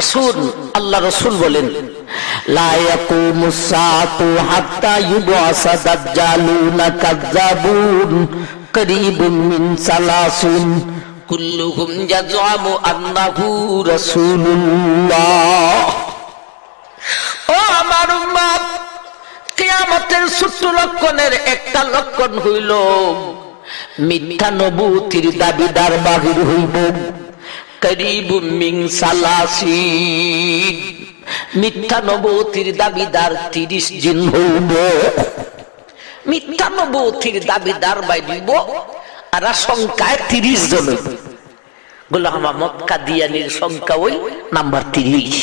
আসুন, আল্লাহ রাসূল বলেন লা ইয়াকুমুস সাআতু হাত্তা ইউবআসা দাজ্জালুনা কাযযাবুন করিবুম মিন সালাসিন কুল্লুহুম ইয়াজআমু আন্নাহু রাসূলুল্লাহ। ও আমার উম্মত, কিয়ামতের ছোট্ট লক্ষণের একটা লক্ষণ হইল মিথ্যা নবুতির দাবিদার বাহির হইব। করিবুম মিন সালাসিন, মিথ্যা নবুতির দাবিদার 30 জন হইব। মিথ্যা নবুতির দাবিদার বাইব আর সংখ্যায় 30 জন। গোলাম আহমদ কাদিয়ানীর সংখ্যা ওই নাম্বার 30।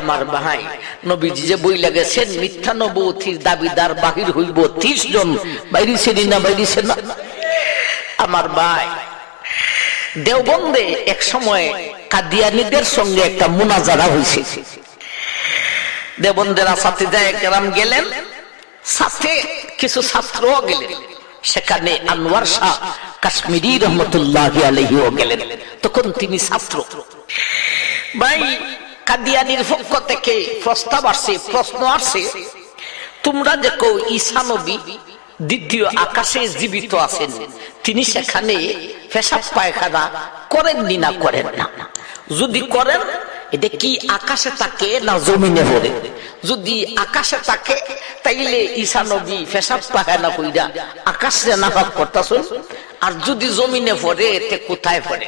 আমার ভাই, নবীজি যে বইলা গেছেন মিথ্যা নবুতির দাবিদার বাহির হইব 30 জন, বাইরেছে না বাইরেছে না? আমার ভাই, দেওবন্দে এক সময় কাদিয়ানীদের সঙ্গে একটা মুনাজারা হয়েছে। দেওবন্দের আসাতিজায়ে কেরাম গেলেন, সাথে কিছু ছাত্রও গেলেন। সেখানে আনোয়ার শাহ কাশ্মীরি রহমতুল্লাহি আলাইহিও গেলেন। তখন তিনি ছাত্র। ভাই, কাদিয়ানীর পক্ষ থেকে প্রস্তাব আসছে, প্রশ্ন আসছে, তোমরা যে কও ঈসা নবী দ্বিতীয় আকাশে জীবিত আছেন, তিনি সেখানে পেশাব পায়খানা করেননি না করেন না? যদি করেন, এটা কি আকাশে থাকে না জমিনে পড়ে? যদি আকাশে থাকে তাইলে ঈসা নবী পেশাব পায়খানা কইরা আকাশে নাফাক করতেছেন, আর যদি জমিনে পড়ে এতে কোথায় পড়ে?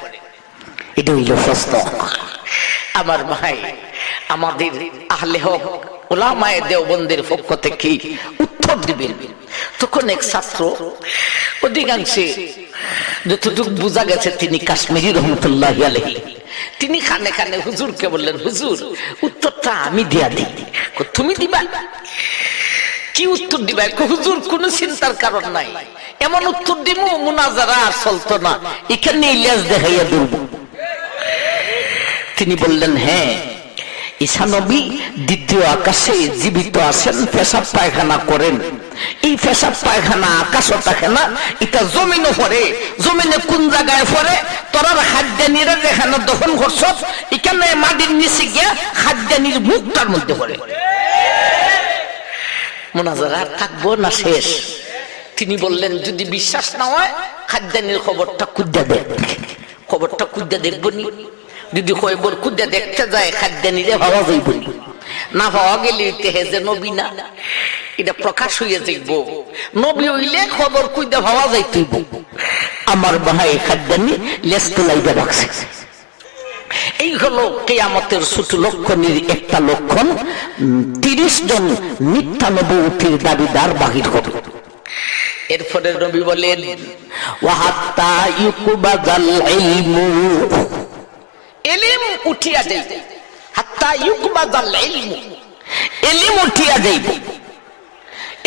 এটা হইল প্রশ্ন। আমার ভাই, আমাদের আহলে হক উলামায়ে দেওবন্দের পক্ষ থেকে উত্তর দিবেন। তখন এক ছাত্র, অধিকাংশে যতটুকু বোঝা গেছে তিনি কাশ্মীরি রহমতুল্লাহি আলাইহি, তিনি খানে খানে হুজুরকে বললেন, হুজুর উত্তরটা আমি দিয়া দিই। তুমি দিবা? কি উত্তর দিবা? হুজুর কোন চিন্তার কারণ নাই, এমন উত্তর দিব মুনাজারা আর চলতো না, এখানে ইলিয়াস দেখাইয়া দেব। তিনি বললেন, হ্যাঁ, ঈসা নবী দ্বিতীয় আকাশে জীবিত আছেন, পেশাব পায়খানা করেন। এই পেশাব পায়খানা আকাশও থাকে না, এটা জমিনও পড়ে। জমিনে কোন জায়গায় পড়ে? তোরা খাদ্যানিরা যেখানে দফন করছ, এখানে মাটির নিচে গিয়া খাদ্যানির মুখটার মধ্যে পড়ে। মুনাজারা থাকবো না শেষ? তিনি বললেন, যদি বিশ্বাস না হয় খাদ্যানির খবরটা খুঁজে দেখ। খবরটা খুঁজে দেখবো নি? যদি খবর খুঁজে দেখতে যায় খাদ্যানিরে ভাবা যাইব না, ভাবা গেলে যে নবী না, এটা প্রকাশ হইয়া যাইব। নবী হইলে খবর খুঁজে ভাবা যাইতেইব। আমার ভাই, খাদ্যানি লেজ তোলাইবে রাখছে। এই হলো কিয়ামতের ছোট লক্ষণের একটা লক্ষণ, 30 জন মিথ্যা নবুতির দাবিদার বাহির হবে। এরপরে নবী বলেন, ওয়াহাত্তা ইউকুবাজাল ইলমু, ইলম উঠিয়া যাইবে। হাত্তা ইউকুবাজাল ইলমু, ইলম উঠিয়া যাইবে।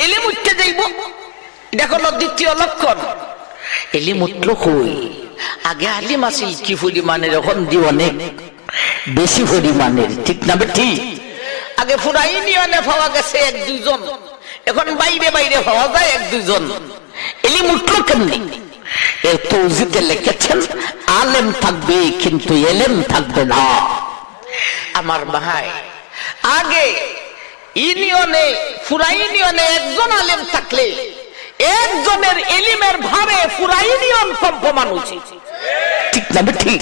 ইলম উঠতে যাইব, এটা হলো দ্বিতীয় লক্ষণ। ইলম উঠল কই? আগে আলিম আছিল কি পরিমাণের, এখন দি অনেক বেশি পরিমাণের, ঠিক না ঠিক? আগে ফুরাই নিয়নে পাওয়া গেছে 1-2 জন, এখন বাইরে বাইরে পাওয়া যায় 1-2 জন। ইলম উঠল কেমনি? এর তৌজিদে লিখেছেন, আলেম থাকবে কিন্তু ইলম থাকবে না। আমার ভাই, আগে ইউনিয়নে পুরা ইউনিয়নে একজন আলেম থাকলে একজনের ইলমের ভারে পুরা ইউনিয়ন কম্পমান উচিত, ঠিক না ঠিক?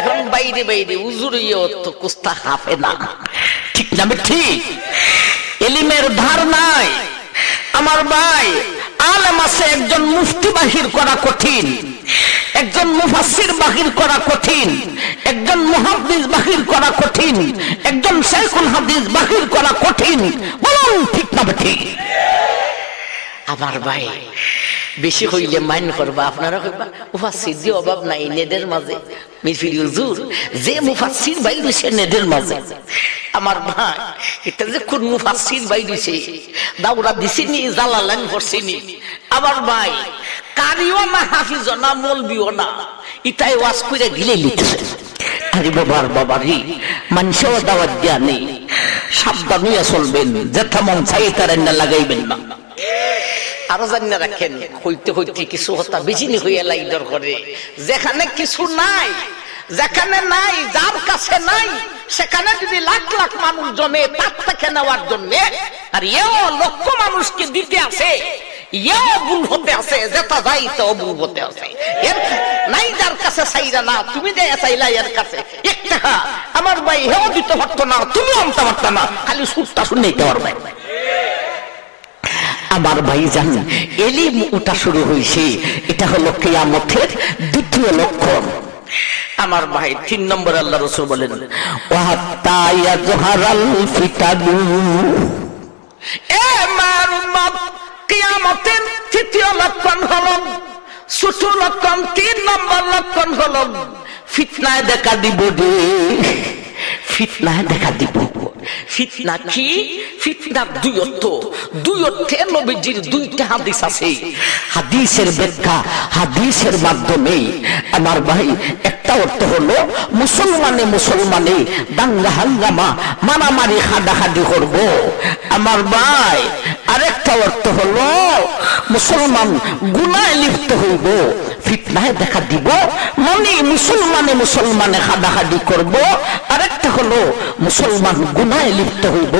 এখন বাইরে বাইরে হুজুরিও তো কুস্তা হাফে না, ঠিক না ঠিক? ইলমের ভার নাই। আমার ভাই, আলেম আছে, একজন মুফতি বাহির করা কঠিন, একজন মুফাসসির বাহির করা কঠিন, একজন মুহাদ্দিস বাহির করা কঠিন, একজন শাইখুল হাদিস বাহির করা কঠিন। বলুন ঠিক না ঠিক? আমার ভাই, বেশি হইলে মাইন করবা, আপনারা কইবা মুফাসসির দিয়ে অভাব নাই নেদের মাঝে। মিরফির হুজুর যে মুফাসসির বাইরে সে নেদের মাঝে। আমার ভাই, এটা যে কোন মুফাসসির বাইরেছে, দাওরা দিছিনি, জালালাইন পড়ছিনি। আমার ভাই, কারিও না, হাফিজও না, মৌলবিও না, ইতাই ওয়াজ কইরা গিলে লিখছে। আরে বাবার বাবারি, মানুষও দাওয়াত দেয়া নেই, সাবধান হইয়া চলবেন, যেথা মন চাই তার না লাগাইবেন না। আরো জানিয়ে রাখেন, হইতে হইতে কিছু হতা বেজিনি হইয়া লাইদর করে। যেখানে কিছু নাই, যেখানে নাই, যার কাছে নাই, সেখানে যদি লাখ লাখ মানুষ জমে তার থেকে নেওয়ার জন্য, আর এও লক্ষ মানুষকে দিতে আছে, এও ভুল হতে আছে, যেটা যাই তো ভুল হতে আছে। এর নাই যার কাছে চাইরা না, তুমি যে চাইলা এর কাছে এক টাকা, আমার ভাই হেও দিতে পারতো না, তুমি আনতে পারতো না, খালি সুরটা শুনতে পারবে। আমার ভাই জান, এলিম ওটা শুরু হয়েছে, এটা হলো কিয়ামতের দ্বিতীয় লক্ষণ। আমার ভাই 3 নম্বর আল্লাহ রাসূল বলেন ওয়াহাত্তা ইয়াজহারাল ফিতানু, এ মার উম্মত, কিয়ামতের তৃতীয় লক্ষণ হলো, ছোট লক্ষণ 3 নম্বর লক্ষণ হলো ফিতনায় দেখা দিব রে, ফিতনায় দেখা দিব। ফিতনা কি? ফিতনার দুই অর্থ, দুই অর্থে নবীজির 2টা হাদিস আছে। হাদিসের ব্যাখ্যা হাদিসের মাধ্যমে আমার ভাই, একটা অর্থ হলো মুসলমানে দাঙ্গা হাঙ্গামা মারামারি হাডাহাডি করব আমার ভাই। আরেকটা অর্থ হলো মুসলমান গুনাহে লিপ্ত হইব, ফিতনায় দেখা দিব, মানে মুসলমানে হাডাহাডি করব। আরেকটা হলো মুসলমান গুনাহে লিপ্ত হইব।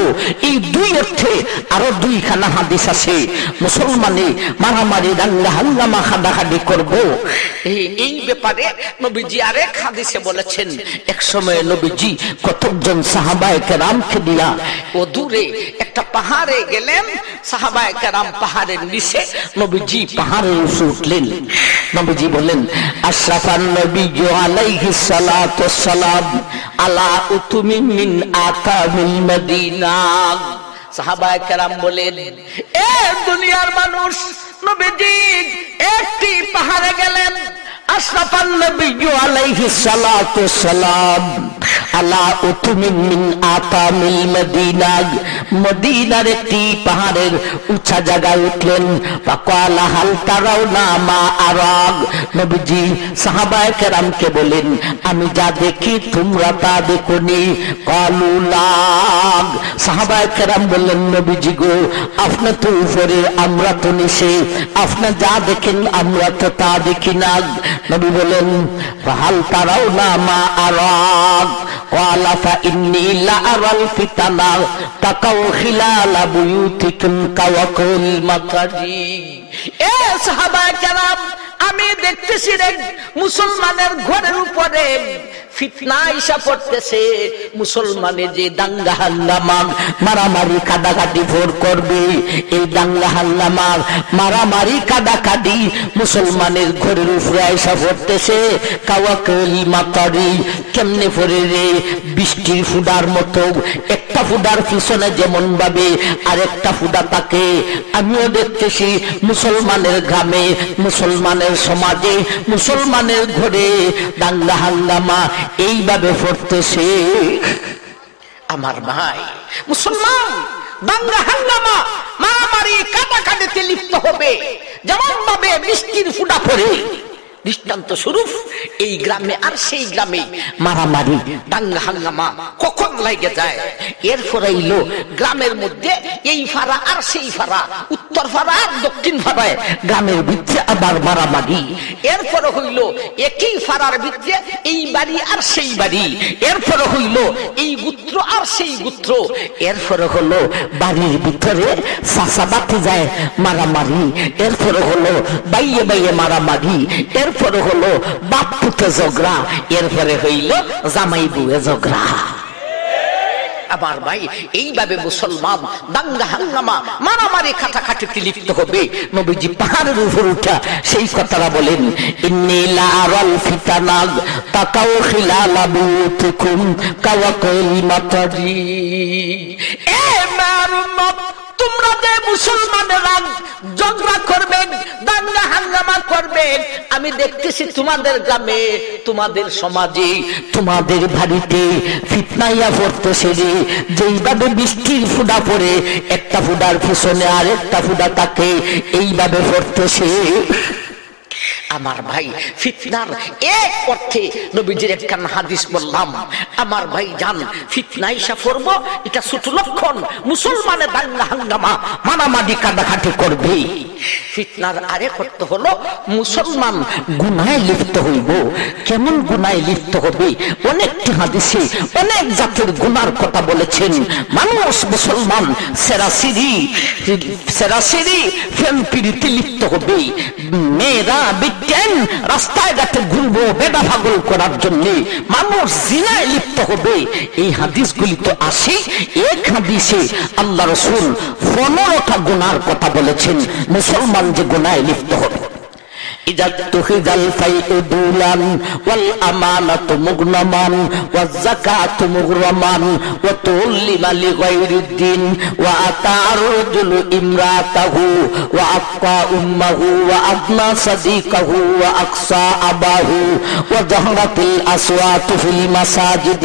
এই দুই অর্থে আরো 2খানা হাদিস আছে। মুসলমানে মারামারি দাঙ্গা হাঙ্গামা হাডাহাডি করব, এই ব্যাপারে নবীজি আরেক হাদিসে বলেছেন, এক সময় নবীজি কতজন সাহাবায়ে কেরামকে দিয়া ও দূরে একটা পাহাড়ে গেলেন। সাহাবায়ে কেরাম পাহাড়ের নিচে, নবীজি পাহাড়ের উপরে উঠলেন। নবীজি বলেন আশরাফান নবিয়্যু আলাইহিস সালাতু ওয়াস সালাম আলা উতুমিন মিন আতামিল মদিনা। সাহাবায়ে কেরাম বলেন, এ দুনিয়ার মানুষ, নবীজি একটি পাহাড়ে গেলেন। আশরাফান নবিয়্যু আলাইহিস সালাতু ওয়াস সালাম আলা উতুমিন মিন আতামিল মদিনা, মদিনার একটি পাহাড়ের উঁচা জায়গায় উঠলেন। ফাকালা হাল তারাউনা মা আরাগ, নবীজি সাহাবায়ে কেরামকে বলেন, আমি যা দেখি তোমরা তা দেখোনি? ক্বালু লা, সাহাবায়ে কেরাম বললেন, নবীজি গো, আপনি তো উপরে, আমরা তো নিচে, আপনি যা দেখেন আমরা তো তা দেখি না। নবী বলেন হাল তারাউনা মা আরাগ, ক্বালা ফা ইন্নী লা আরাল ফিতানা তাকাউ খিলালা বুয়ুতিকুম কাওয়াকুল মাকারি। এ সাহাবায়ে কেরাম, আমি দেখতেছি রে মুসলমানের ঘরের উপরে ফিতনা আইসা পড়তেছে। মুসলমানে যে দাঙ্গা হাঙ্গামা মারামারি কাদাকাটি ভোর করবে, এই দাঙ্গা হাঙ্গামা মারামারি কাদাকাটি মুসলমানের ঘরের উপরে আইসা পড়তেছে। কাওয়াকুল মাকারি, কেমনে পড়ে রে? বৃষ্টির ফুডার মতো, একটা ফুডার পিছনে যেমন ভাবে আরেকটা ফুডা থাকে। আমিও দেখতেছি মুসলমানের গ্রামে, মুসলমানের সমাজে, মুসলমানের ঘরে দাঙ্গা হাঙ্গামা এইভাবে পড়তেছে। আমার ভাই, মুসলমান দাঙ্গা হাঙ্গামা মারামারি কাটাকাটিতে লিপ্ত হবে, যেমন ভাবে বৃষ্টির ফুটা পড়ে। দৃষ্টান্ত স্বরূপ এই গ্রামে আর সেই গ্রামে মারামারি দাঙ্গা হাঙ্গামা কখন লাগে যায়। এরপরে এলো গ্রামের মধ্যে এই ফাড়া আর সেই ফাড়া, উত্তর ফাড়া আর দক্ষিণ ফাড়ায় গ্রামের ভিতরে আবার মারামারি। এরপরে হইল একই ফাড়ার ভিতরে এই বাড়ি আর সেই বাড়ি। এরপরে হইল এই গোত্র আর সেই গোত্র। এরপরে হলো বাড়ির ভিতরে চাচাবাতি যায় মারামারি। এরপরে হলো বাইয়ে বাইয়ে মারামারি। এরপরে হলো বাপ পুতে ঝগড়া। এরপরে হইল জামাই বুয়ে ঝগড়া। আমার ভাই, এইভাবে মুসলমান দাঙ্গা হাঙ্গামা মারামারি কাটাকাটিতে লিপ্ত হবে। নবীজি পাহাড়ের উপর উঠা সেই কথাটা বলেন, ইন্নী লা আরাল ফিতানা তাকাউ খিলালা বুয়ুতিকুম কাওয়াকুল মাতারি। এ আমার উম্মত, তোমরা যে মুসলমানেরা ঝগড়া করবেন, দাঙ্গা হাঙ্গামা করবেন, আমি দেখতেছি তোমাদের গ্রামে, তোমাদের সমাজে, তোমাদের বাড়িতে ফিতনাইয়া পড়তেছে রে। যেইভাবে বৃষ্টির ফুডা পড়ে, একটা ফুডার পিছনে আর একটা ফুডা থাকে, এইভাবে পড়তেছে। আমার ভাই ফিতনার এক অর্থে নবীজির একখান হাদিস বললাম, আমার ভাই জান ফিতনা ইসা পড়ব, এটা ছোট লক্ষণ মুসলমানের দাঙ্গা হাঙ্গামা মারামারি কাটাকাটি করবে। ফিতনার আরেক অর্থ হলো মুসলমান গুনাহে লিপ্ত হইব। কেমন গুনাহে লিপ্ত হবে? অনেকটি হাদিসে অনেক জাতের গুনার কথা বলেছেন। মানুষ মুসলমান সেরাসিরি ফেম পিরিতে লিপ্ত হবে। মেয়েরা বিজ্ঞান রাস্তায় ঘাটে ঘুরবো বেদা পাগল করার জন্য, মানুষ জিনায় লিপ্ত হবে। এই হাদিসগুলি তো আসে। এক হাদিসে আল্লাহ রাসূল 15টা গুনার কথা বলেছেন মুসলমান যে গুনায় লিপ্ত হবে। إذا اتخذ الفيء دولا والأمانة مغنما والزكاة مغرما وتعلم لغير الدين وأطاع الرجل امرأته وأبقى أمه وأدنى صديقه وأقصى أباه وظهرت الأصوات في المساجد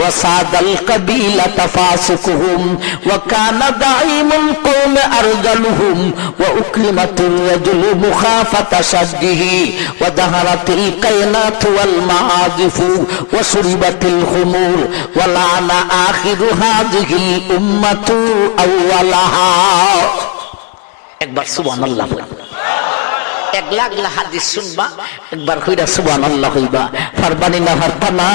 وصاد القبيلة فاسقهم وكان دعيم القوم أرجلهم وأكرمت الرجل مخافة شده وظهرت القينات والمعازف وشربت الخمور ولعن آخر هذه الأمة أولها। একবার সুবহানাল্লাহ এক লাখ হাদিস শুনবা, একবার কইরা সুবহানাল্লাহ হইবা, পারবানি না পারতা না।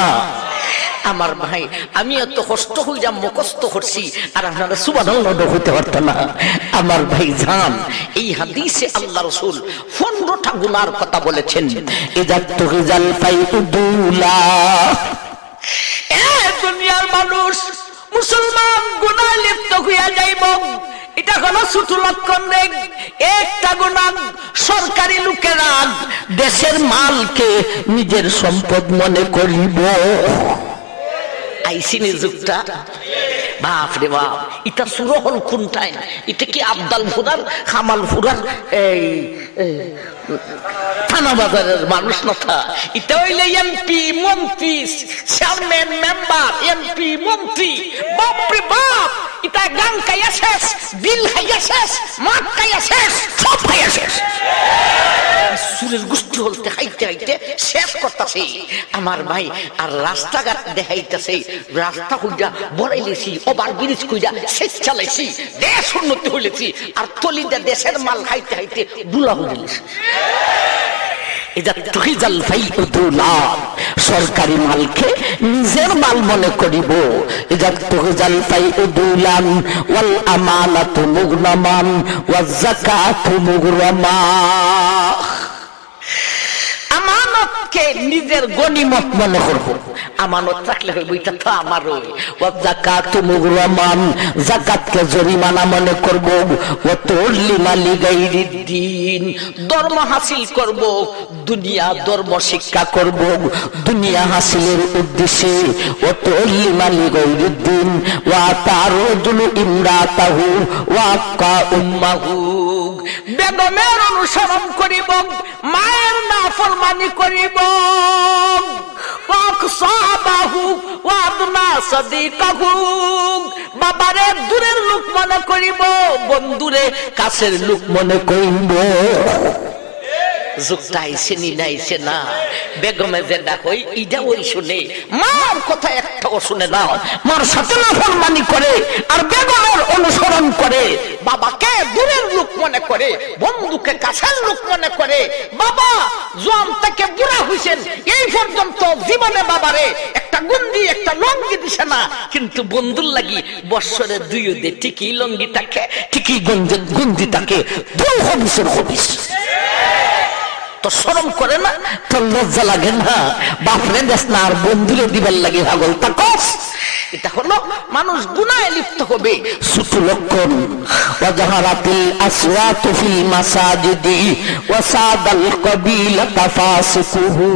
আমার ভাই আমি এত কষ্ট হইলাম, মুখস্থ করছি, আর আপনারা সুবহানাল্লাহ হইতে পারতেন না। আমার ভাই জান এই হাদিসে আল্লাহ রাসূল 15টা গুনার কথা বলেছেন। ইজাতু রিজাল ফাইদুলা, এ দুনিয়ার মানুষ মুসলমান গুনাহ লিপ্ত হইয়া যাইব, এটা কোনো ছোট লক্ষণ নেই। একটা গুনাহ সরকারি লোকেরা দেশের মালকে নিজের সম্পদ মনে করিব। আইসিনি যুগটা বাপ রে বাপ, এটা সুর হল কোনটাই? এটা কি আবদাল ফুরার খামাল ফুরার এই থানা বাজারের মানুষ না? এটা হইলে এমপি মন্ত্রী চেয়ারম্যান মেম্বার এমপি মন্ত্রী। বাপ রে বাপ, এটা গান খাইয়া শেষ, বিল খাইয়া শেষ, মাঠ খাইয়া শেষ, সব খাইয়া শেষ। সুরের গোষ্ঠী হলতে হাইতে হাইতে শেষ করতেছে আমার ভাই। আর রাস্তাঘাট দেখাইতেছে, রাস্তা খুঁজা বড়াইলেছি, ওভার ব্রিজ খুঁজা শেষ চালাইছি, দেশ উন্নতি হইলেছি, আর তলিদা দেশের মাল খাইতে হাইতে বুলা হইলেছি। সরকারি মালকে নিজের মাল মনে করিব। আমানতকে নিজের গনিমত মনে করব। আমানত রাখলে হইব এটা তো আমারই। যাকাতু মুগরামান, যাকাতকে জরিমানা মনে করব। ওয়া তুল্লিমা লিগাইরিদ্দিন, ধর্ম হাসিল করব, দুনিয়া ধর্ম শিক্ষা করব দুনিয়া হাসিলের উদ্দেশ্যে। ওয়া তুল্লিমা লিগাইরিদ্দিন ওয়া তারজুলু ইমরাতাহু ওয়া আকা উম্মাহু, বেগমের অনুসরণ করিব, মায়ের নাফরমানি করিব। বাবারে দূরের লোক মনে করিব, বন্ধুরে কাছের লোক মনে করিব। যুগটা আইসে নি নাইছে না? বেগমে যে ডাকই ইটা ওই শুনে, মার কথা একটাও শুনে না, মার সাথে নাফরমানি করে আর বেগমের অনুসরণ করে। বাবাকে দূরের লোক মনে করে, বন্ধুকে কাছের লোক মনে করে। বাবা জোয়ান থেকে বুড়া হইছেন, এই পর্যন্ত জীবনে বাবারে একটা গুন্দি একটা লঙ্গি দিছে না, কিন্তু বন্ধুর লাগি বৎসরে দুইও দে ঠিকই লঙ্গিটাকে ঠিকই গুন্দিটাকে দুই হবিসের হবিস। তো শরম করে না? তোর লজ্জা লাগে না? বাপরে দেশ না আর বন্ধুরে দিবার লাগে পাগল তাকস। এটা হলো মানুষ গুনাহে লিপ্ত হবে, ছোট লক্ষণ। ওয়াজাহারাতিল আসওয়াতু ফিল মাসাজিদি ওয়াসাদাল কাবিলাতা ফাসিকুহু।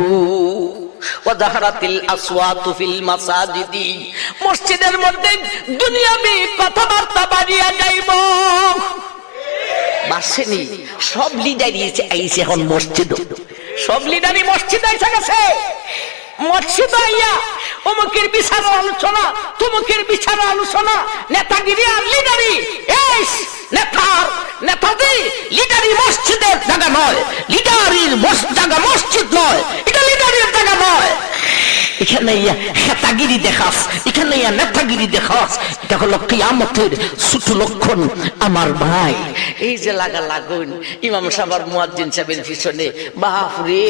ওয়াজাহারাতিল আসওয়াতু ফিল মাসাজিদি, মসজিদের মধ্যে দুনিয়াবি কথাবার্তা বাড়িয়া যাইব। বাসেনি সব লিডারই আইছে এখন মসজিদ, সব লিডারই মসজিদ আইসা গেছে। মসজিদ আইয়া অমুকের বিচারের আলোচনা, তমুকের বিচারের আলোচনা, নেতাগিরি আর লিডারি। এই নেতাজি লিডারি মসজিদের জায়গা নয়, লিডারির জায়গা মসজিদ নয়, এটা লিডারির জায়গা নয়। এখানে নেতাগিরি দেখাস, এখানে নেতাগিরি দেখাস, এটা হলো কিয়ামতের ছোট লক্ষণ। আমার ভাই, এই যে লাগুন ইমাম সাহেব মুয়াজ্জিন সাহেবের পিছনে, বাপরে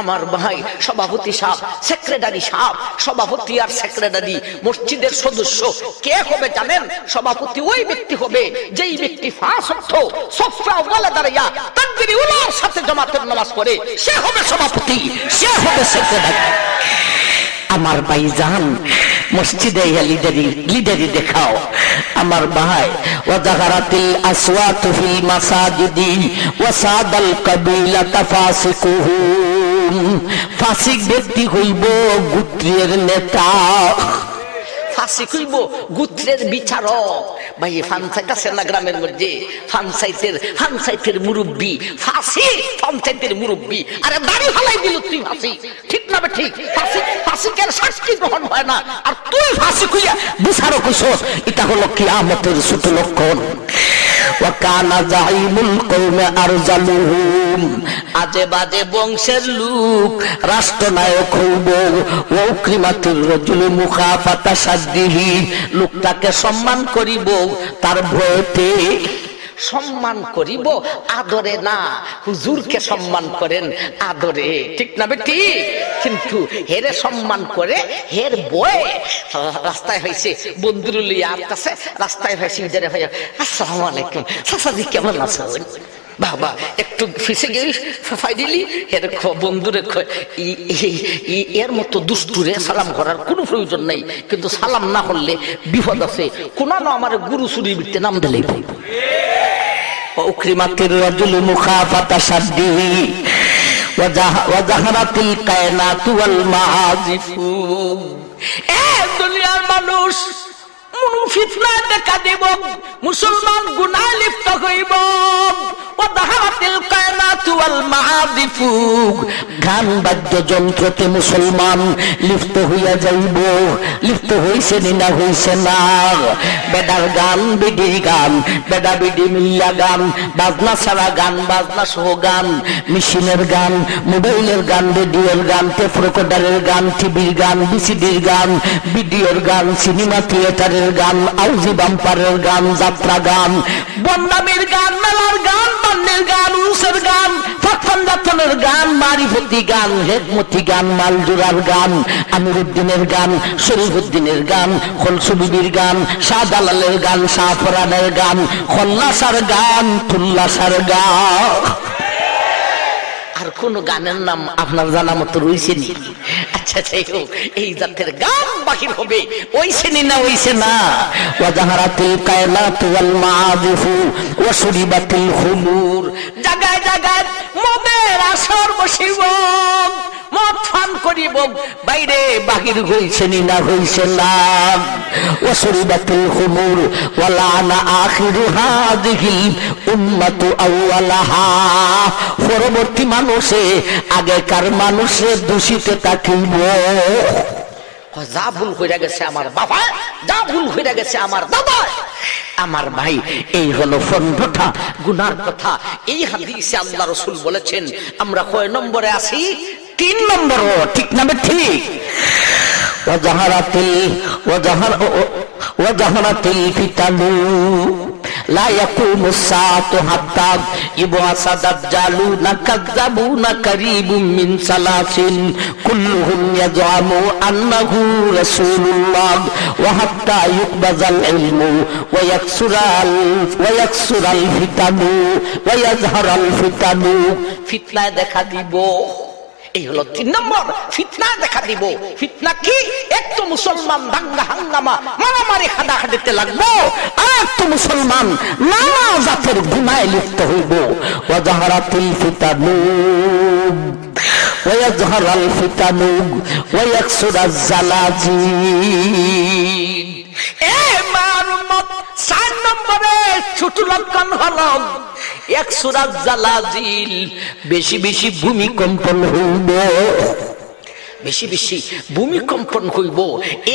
আমার ভাই, সভাপতি সাহেব, সেক্রেটারি সাহেব, সভাপতি আর সেক্রেটারি মসজিদের সদস্য কে হবে জানেন? সভাপতি ওই ব্যক্তি হবে যেই ব্যক্তি পাঁচ ওয়াক্ত সফা ওয়ালা দাঁড়িয়া তাকবীর উলার সাথে জামাতের নামাজ পড়ে, সে হবে সভাপতি, সে হবে সেক্রেটারি। আমার ভাইজান, মসজিদে লিডারি দেখাও। আমার ভাই, ওয়াজাহারাতিল আসওয়াতু ফিল মাসাজিদি ওয়াসাদাল কাবিলাতা ফাসিকুহুম, ফাসিক ব্যক্তি হইব গোত্রের নেতা, ফাসিক হইব গোত্রের বিচারক। ভাই ফানসাইট আছে না গ্রামের মধ্যে, ফানসাইটের মুরব্বী ফাসিক, ফানসাইটের মুরব্বী। আরে দাড়ি হালাই দিল তুই ফাসিক, ঠিক না? ঠিক, ফাসিকের শাস্তি গ্রহণ হয় না, আর তুই ফাসিক হইয়া বিচারক হইছস, এটা হলো কিয়ামতের ছোট লক্ষণ। ওয়াকানা জাইমুল কওমে আরজালুহুম, আজে বাজে বংশের লোক রাষ্ট্রনায়ক হইব। ওয়াকরিমাতুর রাজুলি মুখাফাতা সাদ্দিহি, লোকটাকে সম্মান করিব তার ভয়তে, সম্মান করিব আদরে না। হুজুরকে সম্মান করেন আদরে, ঠিক না বেটি? কিন্তু হেরে সম্মান করে হের বয়ে। রাস্তায় হয়েছে বন্ধুর লিয়ে আসতেছে, রাস্তায় হয়েছে ভাইয়া আসসালামু আলাইকুম, চাচাজি কেমন আছেন? বাবা একটু ফিসে গেলি ফাই দিলি, বন্ধুরে এর মতো দুষ্টুরে সালাম করার কোনো প্রয়োজন নাই। কিন্তু সালাম না করলে বিপদ আছে। কোন আমার গুরু চুরি বিতে নাম দিলেই পাইব। উকরিমাতির রাজুলু মুখাফাতা সাদ্দিহি ওয়াজাহারাতিল কায়নাতু ওয়াল মাআজিফু। দুনিয়ার মানুষ ফিতনা দেখা দেব, মুসলমান গুনাহ লিপ্ত হইব। ওয়াজাহারাতিল কায়নাতু ওয়াল মাআজিফু, গান বাদ্য যন্ত্রতে মুসলমান লিপ্ত হইয়া যাইব। লিপ্ত হইছে না হইছে না? বেদার গান, বিডির গান, বেদা বিডি মিল্লা গান, বাজনা ছাড়া গান, বাজনা সহ গান, মেশিনের গান, মোবাইলের গান, রেডিওর গান, টেপ রেকর্ডারের গান, টিভির গান, বিসিডির গান, ভিডিওর গান, সিনেমা থিয়েটারের গান, আউজি বাম্পারের গান, যাত্রা গান, বন্দামির গান, মেলার গান, বান্নের গান, উরুসের গান, ফাতফান যাত্রার গান, মারিফতি গান, হেকমতি গান, মালজুরার গান, আমিরুদ্দিনের গান, শরীফুদ্দিনের গান, খলসুবিবির গান, শাহ দালালের গান, শাহ ফরানের গান, খল্লাসার গান, তুল্লাসার গান। আর কোন গানের নাম আপনার জানা মতো রয়েছে নি? আচ্ছা যাই হোক, এই জাতের গান বাহির হবে, ওইছে নি না ওইছে না? ওয়াজাহারাতিল কায়নাতু ওয়াল মাআজিফু ওয়া শুরিবাতিল খুমুর, জায়গায় জায়গায় মদের আসর বসিব, মদ পান করিব, বাইরে বাহির হইছে নি না হইছে না? ওয়া শুরিবাতিল খুমুর ওয়া লানা আখিরু হাযিহিল উম্মাতু আউয়ালাহা, পরবর্তী মানুষে আগেকার মানুষে দূষিত থাকিব। যা ভুল হয়ে গেছে আমার বাবা, যা ভুল হয়ে গেছে আমার দাদা। আমার ভাই, এই হলো 15টা গুনার কথা। এই হাদিসে আল্লাহ রাসূল বলেছেন আমরা কয় নম্বরে আছি? 3 নম্বর, ঠিক না? ঠিক। ওয়াজাহারাতিল ফিতানু লা ইয়াকুমুস সাআতু হাত্তা ইবআসা দাজ্জালুনা কাযযাবুনা কারীবুম মিন সালাসিন কুল্লুহুম ইয়াজআমু আন্নাহু রাসূলুল্লাহ ওয়া হাত্তা ইউকবাযাল ইলমু ওয়া ইয়াকসুরাল ফিতানু ওয়া ইয়াজহারাল ফিতানু, ফিতনা দেখা দিব। এই হলো 3 নম্বর, ফিতনা দেখা দিব। ফিতনা কি? এক তো মুসলমান দাঙ্গা হাঙ্গামা মারামারি হাডাহাডিতে লাগবো, আর তো মুসলমান নানা জাতের গুনাহে লিপ্ত হইব। ওয়াজাহারাতিল ফিতানু ওয়া ইয়াজহারাল ফিতানু ওয়া ইয়াকসুরাজ জালাজিল। এ মারুমত 4 নম্বরে ছোট লক্ষণ হলো ইয়াকসুরাজ জালাজিল, বেশি বেশি ভূমিকম্পন হইব। বেশি বেশি ভূমিকম্পন হইব।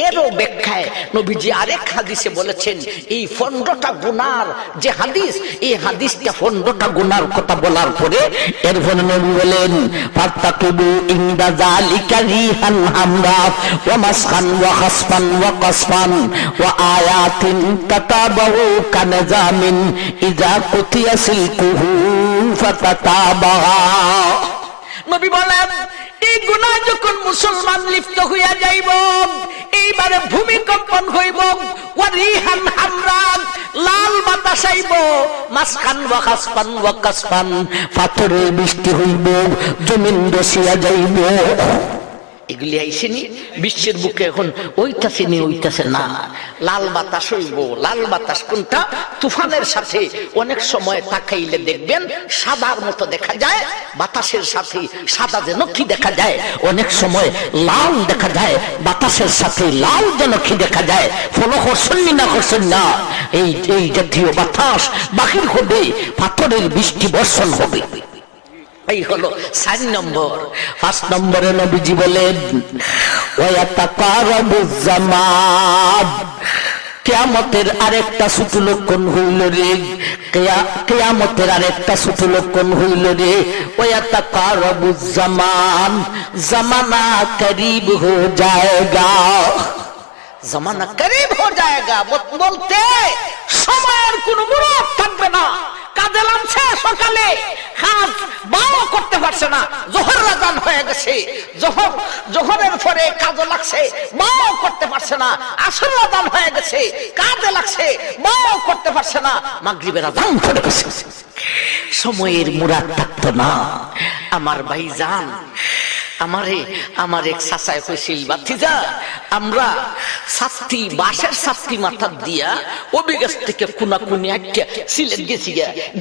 এরও ব্যাখ্যায় নবীজি আরেক হাদিসে বলেছেন, এই 15টা গুনার যে হাদিস, এই হাদিসটা 15টা গুনার কথা বলার পরে এরপরে নবী বলেন, ফাতাকিবু ইনদা যালিকা রিহান হামরা ওয়া মাসখান ওয়া খাসফান ওয়া কাসফান ওয়া আয়াতিন তাতাবাউ কানাজামিন ইযা কুতিয়া সিলকুহু ফাতাতাবা। নবী বলেন, এই গুনাহ যখন মুসলমান লিপ্ত হইয়া যাইব, এইবারে ভূমিকম্পন হইব, ওয়া রিহান হামরা লাল বাতাস আইব, মাসখান ওয়া খাসফান ওয়া কাসফান পাথরের বৃষ্টি হইব, জমিন ধসিয়া যাইব। এগুলি আইসেনি বিশ্বের বুকে এখন ওইটাছে নি ওইটাছে না। লাল বাতাস হইব, লাল বাতাস কোনটা? তুফানের সাথে অনেক সময় তাকাইলে দেখবেন সাদার মতো দেখা যায়, বাতাসের সাথে সাদা যেন কি দেখা যায়, অনেক সময় লাল দেখা যায়, বাতাসের সাথে লাল যেন কি দেখা যায়। ফলো করছেন না করছেন না? এই জাতীয় বাতাস বাহির হবে, পাথরের বৃষ্টি বর্ষণ হবে। এই হলো 4 নম্বর। 5 নম্বরে নবীজি বলেন, ওয়ায়াতাকারাবুজ জামান, কিয়ামতের আরেকটা ছোট লক্ষণ হইল রে, কিয়ামতের আরেকটা ছোট লক্ষণ হইল রে, ওয়ায়াতাকারাবুজ জামান, জামানা করিব হো যায়েগা, জামানা করিব হো যায়েগা। বলতে সময়ের কোনো মুহূর্ত থাকবে না। কাজে লাগছে সকালে, কাজ বাও করতে পারছে না, জোহর আজান হয়ে গেছে, জোহরের পরে কাজে লাগছে, বাও করতে পারছে না, আসর আজান হয়ে গেছে, কাজে লাগছে, বাও করতে পারছে না, মাগরিবের আজান পড়ে গেছে। সময়ের মুরাদ থাকতো না। আমার ভাইজান, আমার এক চাচায় কইছিল, বাতিজা আমরা ছাত্রী বাঁশের ছাত্রী মাথা দিয়া অবিগাছ থেকে কুনাকুনি আটটা সিলেট গেছি,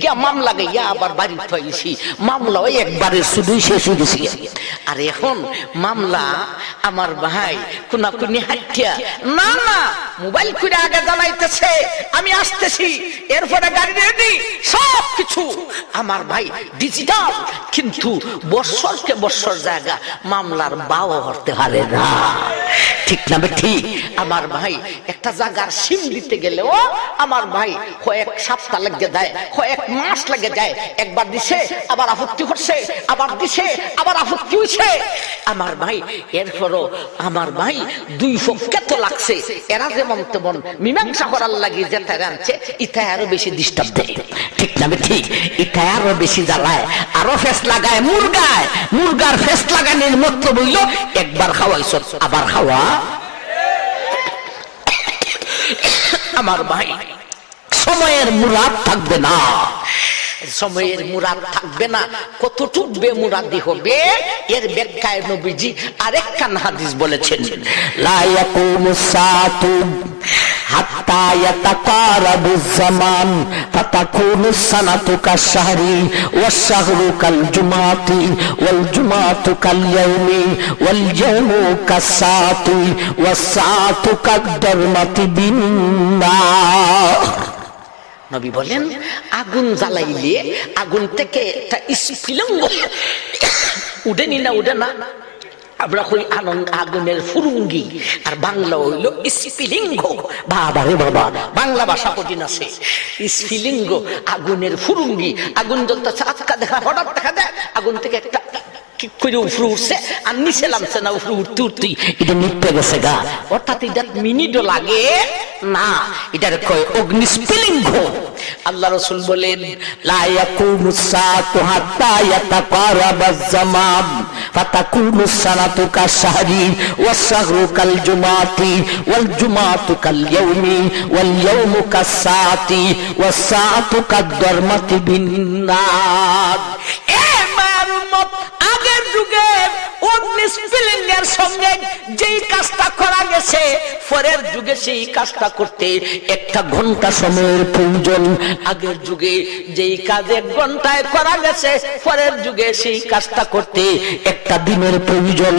গিয়া মামলা গাইয়া আবার বাড়ি পাইছি। মামলা ওই একবারের শুধুই শেষ হয়ে গেছি। আর এখন মামলা আমার ভাই কুনাকুনি হাঁটিয়া না মোবাইল করে আগে জানাইতেছে আমি আসতেছি, এরপরে গাড়ি রেডি, সব কিছু আমার ভাই ডিজিটাল। কিন্তু বৎসরকে বৎসর জায়গা মামলার বাও হতে পারে না, ঠিক না ঠিক? আমার ভাই একটা জায়গার সিম দিতে গেলেও আমার ভাই কয়েক সপ্তাহ লেগে যায়, কয়েক মাস লেগে যায়। একবার দিছে আবার আপত্তি করছে, আবার দিছে আবার আপত্তি হইছে আমার ভাই। এরপরও আমার ভাই 2 পক্ষে তো লাগছে, এরা যেমন তেমন মীমাংসা করার লাগি যেটা আনছে, ইটা আরো বেশি ডিস্টার্ব দেয়, ঠিক না ঠিক? ইটা আরো বেশি জ্বালায়, আরো ফেস লাগায়, মুরগার ফেস লাগানোর মতো বলল একবার খাওয়াইছ আবার খাওয়া। আমার ভাই সময়ের মুরাদ থাকবে না, সময়ের মুরাদ থাকবে না। কতটুক বেমুরাদি হবে এর ব্যাখ্যায় নবীজি আরেকখান হাদিস বলেছেন, লা ইয়াকুমুস সাআতু হাত্তা ইয়াতাকারাবুজ জামান ফাতাকুনুস সানাতু কাশ-শাহরি ওয়াশ-শাহরু কাল-জুমাতি ওয়াল-জুমাতু কাল-ইয়াওমি ওয়াল-ইয়াওমু কাস-সাআতি ওয়াস-সাআতু কাদ-দারমাতি বিন-নার। নবী বলেন, আগুন জ্বালাইলে আগুন থেকে একটা স্ফুলিঙ্গ উঠেনি না, উঠে না? আমরা কই আগুনের ফুরুঙ্গি, আর বাংলা হইল স্ফুলিঙ্গ। বাবা রে বাবা, বাংলা ভাষা কঠিন আছে। স্ফুলিঙ্গ, আগুনের ফুরুঙ্গি। আগুন জ্বলতেছে, আজকা হঠাৎ দেখা যায় আগুন থেকে একটা করে উপরে উঠছে, আর নিচে নামছে না, উপরে উঠতে উঠতেই এটা নিপে গেছে গা। অর্থাৎ এটা মিনিটও লাগে না, এটার কয় অগ্নিস্ফুলিঙ্গ। আল্লাহ রাসূল বলেন, লা ইয়াকুমুস সাআতু হাত্তা ইয়াতাকারাবাজ জামান ফাতাকুনুস সানাতু কাশ-শাহরি ওয়াশ-শাহরু কাল-জুমাতি ওয়াল-জুমাতু কাল-ইয়াওমি ওয়াল-ইয়াওমু কাস-সাআতি ওয়াস-সাআতু কাদ-দারমাতি বিন-নার। এ মারুমত, আগের যুগে অগ্নিস্ফুলিঙ্গের সঙ্গে যেই কাজটা করা গেছে, পরের যুগে সেই কাজটা করতে 1 ঘন্টা সময়ের প্রয়োজন। আগের যুগে যেই কাজ 1 ঘন্টায় করা গেছে, পরের যুগে সেই কাজটা করতে 1 দিনের প্রয়োজন।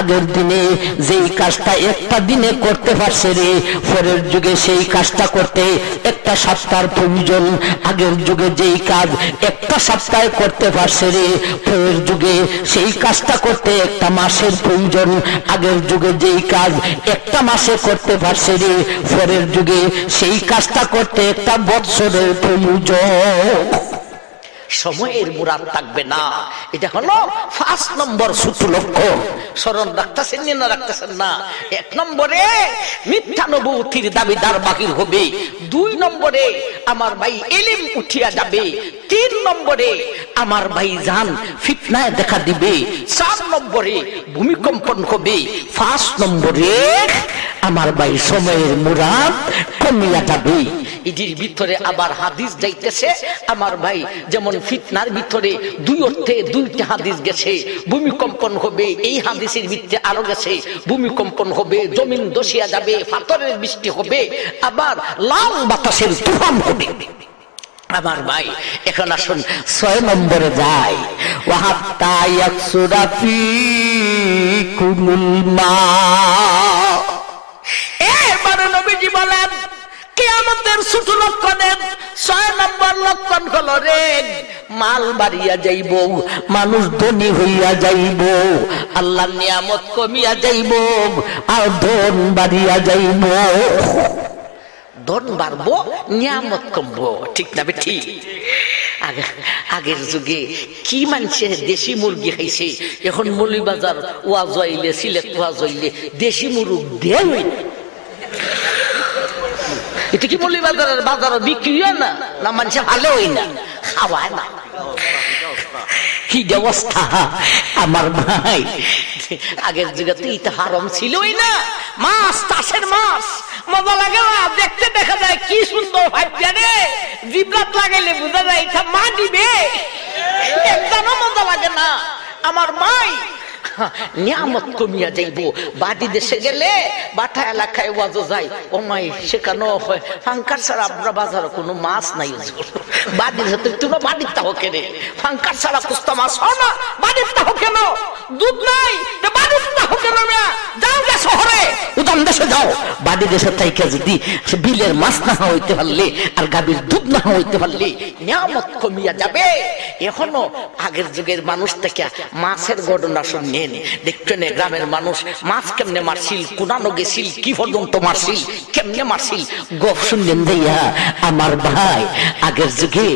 আগের দিনে যেই কাজটা 1 দিনে করতে পারছে রে, পরের যুগে সেই কাজটা করতে 1 সপ্তাহের প্রয়োজন। আগের যুগে যেই কাজ 1 সপ্তাহে করতে পারছে রে, পরের যুগে সেই কাজটা করতে 1 মাসের প্রয়োজন। আগের যুগে যেই কাজ একটা মাসে করতে পারছে রে, পরের যুগে সেই কাজটা করতে একটা বৎসরের প্রয়োজন। সময়ের মুরাদ থাকবে না, এটা হলো ৫ নম্বর ছোট লক্ষণ। স্মরণ রাখতেছেন না রাখতেছেন না? ১ নম্বরে মিথ্যা নবুয়তির দাবিদার বাহির হবে, ২ নম্বরে আমার ভাই ইলম উঠিয়া যাবে, ৩ নম্বরে আমার ভাই জান ফিতনায় দেখা দিবে, ৪ নম্বরে ভূমিকম্পন হবে, ৫ নম্বরে আমার ভাই সময়ের মুরাদ কমিয়া যাবে। এটির ভিতরে আবার হাদিস যাইতেছে আমার ভাই, যেমন ফিতনার ভিতরে ২ অর্থে ২টা হাদিস গেছে। ভূমিকম্পন হবে, এই হাদিসের ভিতরে আরো গেছে ভূমিকম্পন হবে, জমিন ধসিয়া যাবে, পাথরের বৃষ্টি হবে, আবার লাল বাতাসের তুফান হবে। আমার ভাই এখন আসুন ৬ নম্বরে যাই। ওয়াহাত্তা ইয়াকসুরা ফীকুমুল মা। এবারে নবীজি বলেন কিয়ামতের ছোট লক্ষণের ৬ নম্বর লক্ষণ হলো রে মাল বাড়িয়া যাইব, মানুষ ধনী হইয়া যাইব, আল্লাহর নিয়ামত কমিয়া যাইব, আর ধন বাড়িয়া যাইব। ধন বাড়বো, নিয়ামত কমবো, ঠিক না বেঠি? আগের যুগে কি মানুষের দেশি মুরগি খাইছে, এখন মৌলভীবাজার ওয়াজ হইলে, সিলেট ওয়াজ হইলে দেশি মুরগ দেয় এটা কি মৌলভীবাজারের বাজারও বিক্রি হয় না, না মানুষে ভালো হই না, খাওয়ায় না। কি অবস্থা আমার ভাই! আগের যুগে তো এটা হারাম ছিলই না। মাছ, চাষের মাছ মজা লাগে না, দেখতে দেখা যায় কি সুন্দর ভাবছে রে, জিব্রাত লাগাইলে বোঝা যায় এটা মা দিবে, একদমও মজা লাগে না আমার ভাই। নিয়ামত কমিয়া যাইব। বাড়ি দেশে গেলে বাটা এলাকায় ওয়াজ যায়, ও মাই সেখানে ফাঙ্কার ছাড়া আপনার বাজারে কোনো মাছ নাই। বাড়ির হাতে তোমরা বাড়ির তাহ কেনে, ফাঙ্কার ছাড়া কুস্তা মাছ হয় না, বাড়ির তাহ কেন? দুধ নাই বাড়ির তাহ কেন? যাও গে শহরে, উদান দেশে যাও। বাড়ি দেশে তাইকে যদি বিলের মাছ না হইতে পারলে আর গাভীর দুধ না হইতে পারলে নিয়ামত কমিয়া যাবে। এখনো আগের যুগের মানুষ থেকে মাছের ঘটনা শুনে দেখছেন, গ্রামের মানুষ মাছ কেমনে মারছিল, কুনানো গেছিল, কি পর্যন্ত মারছিল, কেমনে মারছিল, গপ শুনলেন দেয়া আমার ভাই। আগের যুগে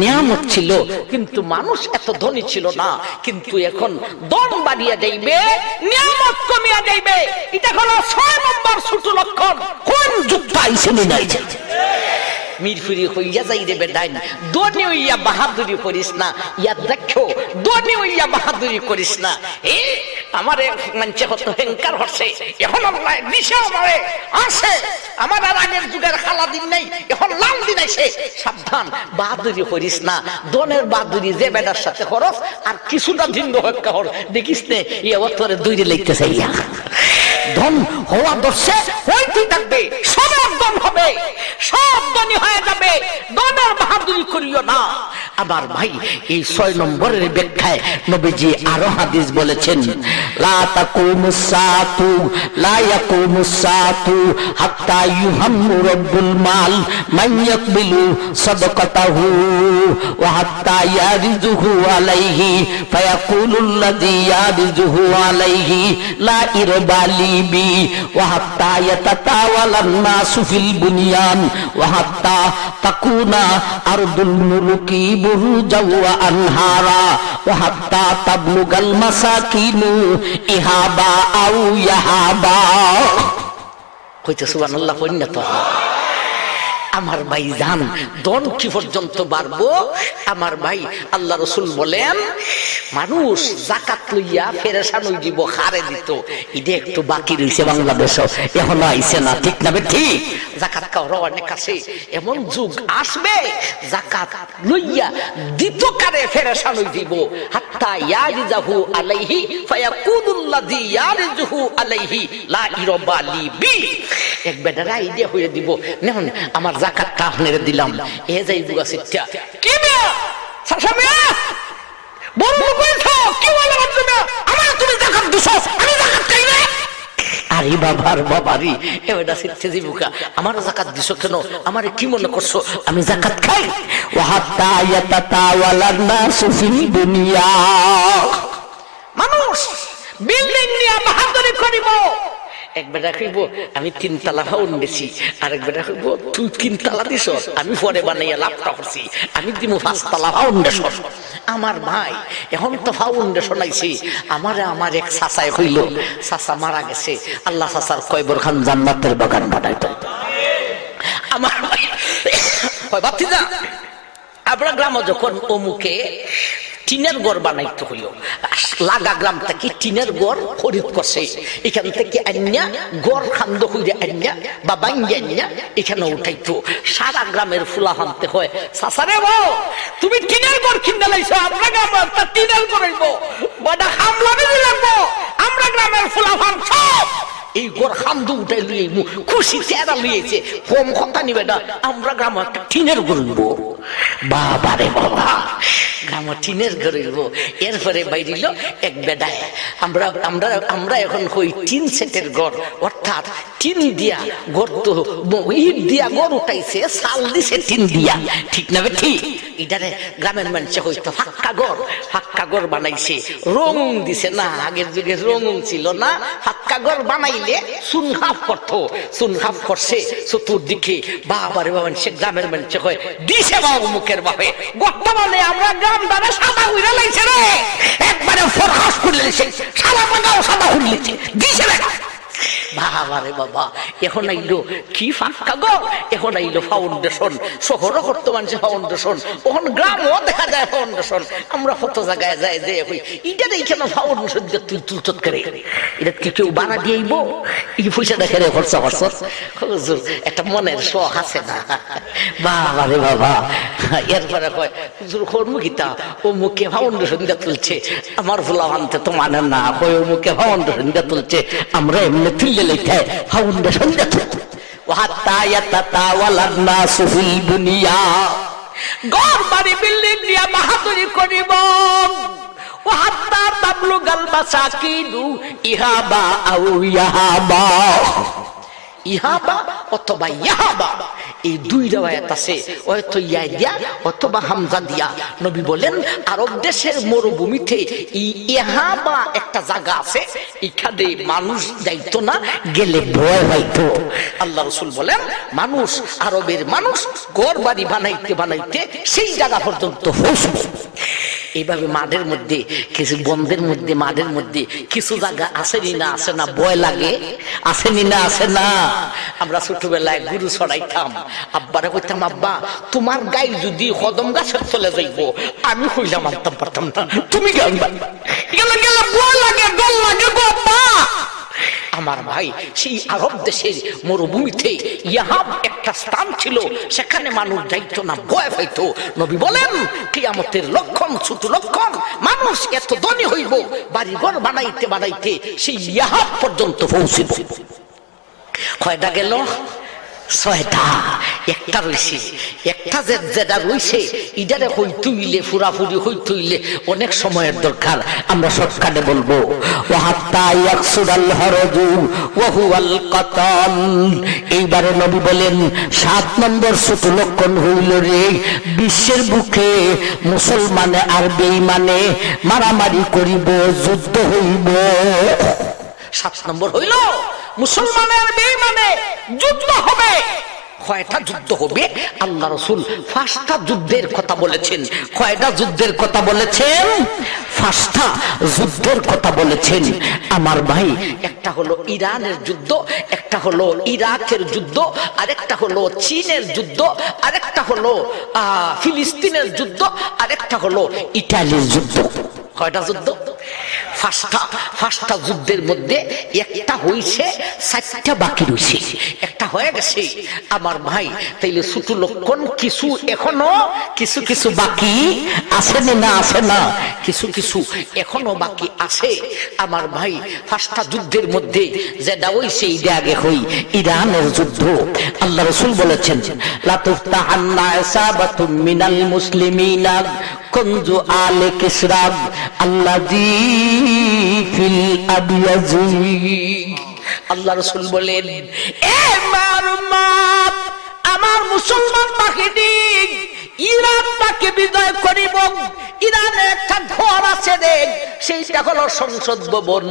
নিয়ামত ছিল কিন্তু মানুষ এত ধনী ছিল না, কিন্তু এখন দম বাড়িয়া যাইবে, নিয়ামত কমিয়া যাইবে। এটা হলো ৬ নম্বর ছোট লক্ষণ। কোন যুক্ত আইসে নাই মিরফুরি হইয়া যাই রে বেডাইন, দনি হইয়া বাহাদুরি করিস না। ইয়া দেখো, দনি হইয়া বাহাদুরি করিস না। এ আমারে মঞ্চে কত হেঙ্কার হচ্ছে, এখন আল্লাহ দিশা আমারে আছে। আমার আর আগের যুগের খালা দিন নেই, এখন লাল দিন আইছে। সাবধান, বাহাদুরি করিস না। দনের বাহাদুরি যে বেটার সাথে খরচ আর কিছুটা ভিন্ন হত্যা হর দেখিস নে, এই অবতরে দৈরে লাগতে চাইয়া ধন হওয়া দর্শে হইতে থাকবে, সবার দন হবে, সব দনি হয়ে যাবে। দনের বাহাদুরি করিও না আমার ভাই। এই ৬ নম্বরের ব্যাখ্যায় নবীজি আরো হাদিস বলেছেন, লা তাকুমুস সাআতু লা ইয়াকুমুস সাআতু হাত্তা ইউহাম্মু রাব্বুল মাল মান ইয়াকবিলু সাদাকাতাহু ওয়া হাত্তা ইয়ারিজুহু আলাইহি ফায়াকুলুল লাযী ইয়ারিজুহু আলাইহি লা ইরবালি বি ওয়া হাত্তা ইয়াতাতাওয়ালান নাসু ফিল বুনিয়ান ওয়া হাত্তা তাকুনা আরদুল মুলুকি বুরুজাও ওয়া আনহারা ওয়া হাত্তা তাবলুগাল মাসাকিনু ইহাবা আও ইয়াহাবা। কইতে সুবহানাল্লাহ পরিণত আমার ভাই জান, দন কি পর্যন্ত বাড়বো আমার ভাই? আল্লাহ রাসূল বলেন, মানুষ জাকাত লইয়া ফেরেশান হই দিব, হারে দিত। এটা একটু বাকি রইছে বাংলাদেশে, এখনো আইছে না, ঠিক না ঠিক? জাকাত কাওর অনেক আছে, এমন যুগ আসবে জাকাত লইয়া দিত কারে ফেরেশান হই দিব। হাত্তা ইয়ারিজাহু আলাইহি ফায়াকুলুল লাযী ইয়ারিজুহু আলাইহি লা ইরবালি বি। এক বেটার আইডিয়া হইয়া দিব, নেন আমার জাকাতটা আপনারে দিলাম, এ যাই বুগা সিটটা কি মিয়া সাসামিয়া বড় কইছো কি বলে তুমি আমার, তুমি জাকাত দিছো, আমি জাকাত খাই না। আরে বাবার বাবারি, এবারে সিটতে দিবুকা, আমার জাকাত দিছো কেন? আমারে কি মনে করছো আমি জাকাত খাই? ওয়া হাত্তা ইয়াতাতাওয়ালান নাসু ফিল দুনিয়া। মানুষ বিল্ডিং নিয়ে বাহাদুরি করিব। এক বেটা কইব আমি 3 তলা ফাউন্ড দিছি, আরেক বেটা কইব তুই 3 তলা দিছ, আমি পরে বানাইয়া লাভটা করছি, আমি দিমু 5 তলা ফাউন্ডেশন। আমার ভাই এখন তো ফাউন্ডেশন আইছি। আমার এক চাচাই কইল, চাচা মারা গেছে, আল্লাহ চাচার কয়বর খান জান্নাতের বাগান বানাইতো। আমার ভাই কয় ভাতিজা আপনার গ্রামে যখন অমুকে টিনের ঘর বানাইতে হইল, লাগা গ্রাম থেকে টিনের ঘর খরিদ করছে, এখান থেকে আইনা গড় খান্দ হইলে আইনা বা বাঙ্গি আইনা এখানে উঠাইতো। সারা গ্রামের ফুলা হানতে হয়, চাচারে বউ তুমি টিনের ঘর কিনে লাইছো, আমরা গ্রামে একটা টিনের ঘর হইব, বড় হামলা বেশি লাগবো, আমরা গ্রামের ফুলা হান সব এই ঘর খান্দ উঠাই লুয়ে খুশি চেহারা লুয়েছে, কম কথা নিবে না, আমরা গ্রামে একটা টিনের ঘর হইব। বাবা রে বাবা, গ্রামে টিনের ঘর হইব। এরপরে বাইরিল এক বেডায়, আমরা এখন কই টিন সেটের ঘর, অর্থাৎ টিন দিয়া ঘর, তো ইট দিয়া ঘর উঠাইছে, চাল দিছে টিন দিয়া, ঠিক না ঠিক? এটারে গ্রামের মানুষে হইতো ফাক্কা ঘর বানাইছে, রং দিছে না, আগের যুগে রং ছিল না, ফাক্কা ঘর বানাইলে সুনহাফ করতো, সুনহাফ করছে চতুর্দিকে। বাবারে বাবা, সে গ্রামের মানুষে কয় দিছে বাবু মুখের বাপে, বর্তমানে আমরা গ্রাম দ্বারা সাদা উইরা লাইছে রে, একবারে ফরহাস করে লাইছে, সাদা পাঙ্গাও সাদা হয়ে লাইছে, দিছে রে বাবারে বাবা। এখন আইলো কি ফাঁকা গো, এখন আইলো ফাউন্ডেশন, শহরও করতো মানুষের ফাউন্ডেশন, ওখান গ্রামও দেখা যায় ফাউন্ডেশন। আমরা কত জায়গায় যাই যে এটা কেন ফাউন্ডেশন তুই তুলচত করে, এটা কি কেউ বানা দিয়েইব? এই পয়সা দেখে রে খরচা খরচ একটা মনের শখ আছে না? বাবারে বাবা। এরপরে কয় হুজুর কর্মগীতা ও মুখে ফাউন্ডেশন দিয়ে তুলছে, আমার ভোলা আনতে তো মানে না, কয় ও মুখে ফাউন্ডেশন দিয়ে তুলছে, আমরা এমনি তুললে লেখে ফাউন্ডেশন দিয়ে তুলছে। ওয়াহাত্তা ইয়াতাতাওয়ালান নাসু ফিল দুনিয়া, ঘর বাড়ি বিল্ডিং নিয়ে বাহাদুরি করিব। ওয়াহাত্তা তাবলুগাল মাসাকিনু ইহাবা আও ইয়াহাবা, ইহাবা অথবা ইয়াহাবা, এই দুই রিওয়ায়াত আছে, হয়তো ইয়া দিয়া অথবা হামজা দিয়া। নবী বলেন আরব দেশের মরুভূমিতে ইহাবা একটা জায়গা আছে, এখানে মানুষ যাইতো না, গেলে ভয় হইতো। আল্লাহ রাসূল বলেন মানুষ, আরবের মানুষ ঘর বাড়ি বানাইতে বানাইতে সেই জায়গা পর্যন্ত পৌঁছবে। এইভাবে মাঠের মধ্যে কিছু বন্ধের মধ্যে মাঠের মধ্যে কিছু জায়গা আসেনি না, আসে না, ভয় লাগে, আসেনি না, আসে না। আমরা ছোটবেলায় গরু ছড়াইতাম, আব্বারে কইতাম আব্বা তোমার গাই যদি কদম গাছের চলে যাইব, আমি কইলাম মানতাম পারতাম না, তুমি গেলে ভয় লাগে, ডর লাগে গো আব্বা। আমার ভাই সেই আরব দেশের মরুভূমিতে ইয়াহাব একটা স্থান ছিল, সেখানে মানুষ যাইতো না, ভয় পাইতো। নবী বলেন কিয়ামতের লক্ষণ, ছোট লক্ষণ, মানুষ এত ধনী হইব বাড়িঘর বানাইতে বানাইতে সেই ইয়াহাব পর্যন্ত পৌঁছিব। কয়টা গেল? 6টা। একটা রইছে, একটা যেটা রইছে ইদারে হইতে হইলে ফুরাফুরি হইতে হইলে অনেক সময়ের দরকার, আমরা শর্টকাটে বলবো। ওয়াহাত্তা ইয়াকসুরাল হরজু ওয়া হুয়াল কাতাল। এইবারে নবী বলেন 7 নম্বর ছোট লক্ষণ হইল রে, বিশ্বের বুকে মুসলমানে আর বেঈমানে মারামারি করিব, যুদ্ধ হইব। 7 নম্বর হইল মুসলমানের বেঈমানে যুদ্ধ হবে। কয়টা যুদ্ধ হবে? আল্লাহ রাসূল 5টা যুদ্ধের কথা বলেছেন। কয়টা যুদ্ধের কথা বলেছেন? 5টা যুদ্ধের কথা বলেছেন। আমার ভাই, একটা হলো ইরানের যুদ্ধ, একটা হলো ইরাকের যুদ্ধ, আরেকটা হলো চীনের যুদ্ধ, আরেকটা হলো ফিলিস্তিনের যুদ্ধ, আরেকটা হলো ইতালির যুদ্ধ। কয়টা যুদ্ধ? 5টা যুদ্ধের মধ্যে একটা হইছে, 4টা বাকি রয়েছে। একটা হয়ে গেছে আমার ভাই। তাইলে ছোট লক্ষণ কিছু এখনো কিছু কিছু বাকি আছে না, আছে না, কিছু কিছু এখনো বাকি আছে আমার ভাই। 5টা যুদ্ধের মধ্যে যেটা হইছে এইটা আগে হই, ইরানের যুদ্ধ। আল্লাহ রাসূল বলেছেন লা তুফতাহান্না ইসাবাতুম মিনাল মুসলিমিনা কুনজু আলে কিসরাব আল্লাযী ফিল আবিয়াজি। আল্লাহ রাসূল বলেন এ মারমাত, আমার মুসলমান বাহিনী ইরাকটাকে বিজয় করিব, ইরানে একটা ঘর আছে দেখ, সেইটা হলো সংসদ ভবন।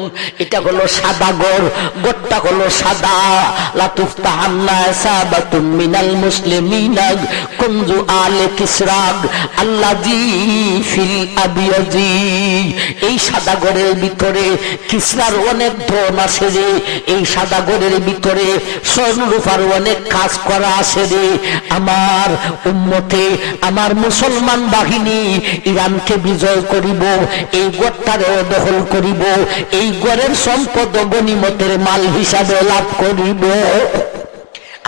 এটা হলো সাদা ঘর, ঘরটা হলো সাদা। লাতুফতাহান্না সাবাতুম মিনাল মুসলিমিনা কুনজু আলে কিসরাগ আল্লাযী ফিল আবিয়াজি। এই সাদা ঘরের ভিতরে কিসরার অনেক ধন আছে রে। এই সাদা ঘরের ভিতরে স্বর্ণরূপার অনেক কাজ করা আছে রে। আমার উম্মতে, আমার মুসলমান বাহিনী ইরানকে বিজয় করিব, এই গড়টারে দখল করিব, এই গড়ের সম্পদ গনিমতের মাল হিসাবে লাভ করিব।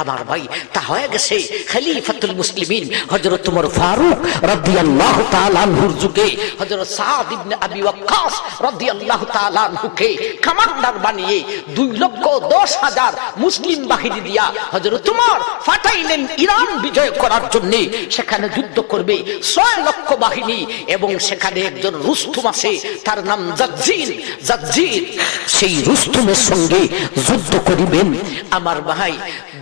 আমার ভাই, তা হয়ে গেছে খলিফাতুল মুসলিমিন হযরত ওমর ফারুক রাদিয়াল্লাহু তাআলা আনহুর যুগে হযরত সাদ ইবনে আবি ওয়াক্কাস রাদিয়াল্লাহু তাআলা আনহুকে কমান্ডার বানিয়ে 2,10,000 মুসলিম বাহিনী দিয়া হযরত ওমর পাঠাইলেন ইরান বিজয় করার জন্য। সেখানে যুদ্ধ করবে 6 লক্ষ বাহিনী এবং সেখানে একজন রুস্তুম আছে, তার নাম জাজ্জির। সেই রুস্তুমের সঙ্গে যুদ্ধ করিবেন। আমার ভাই,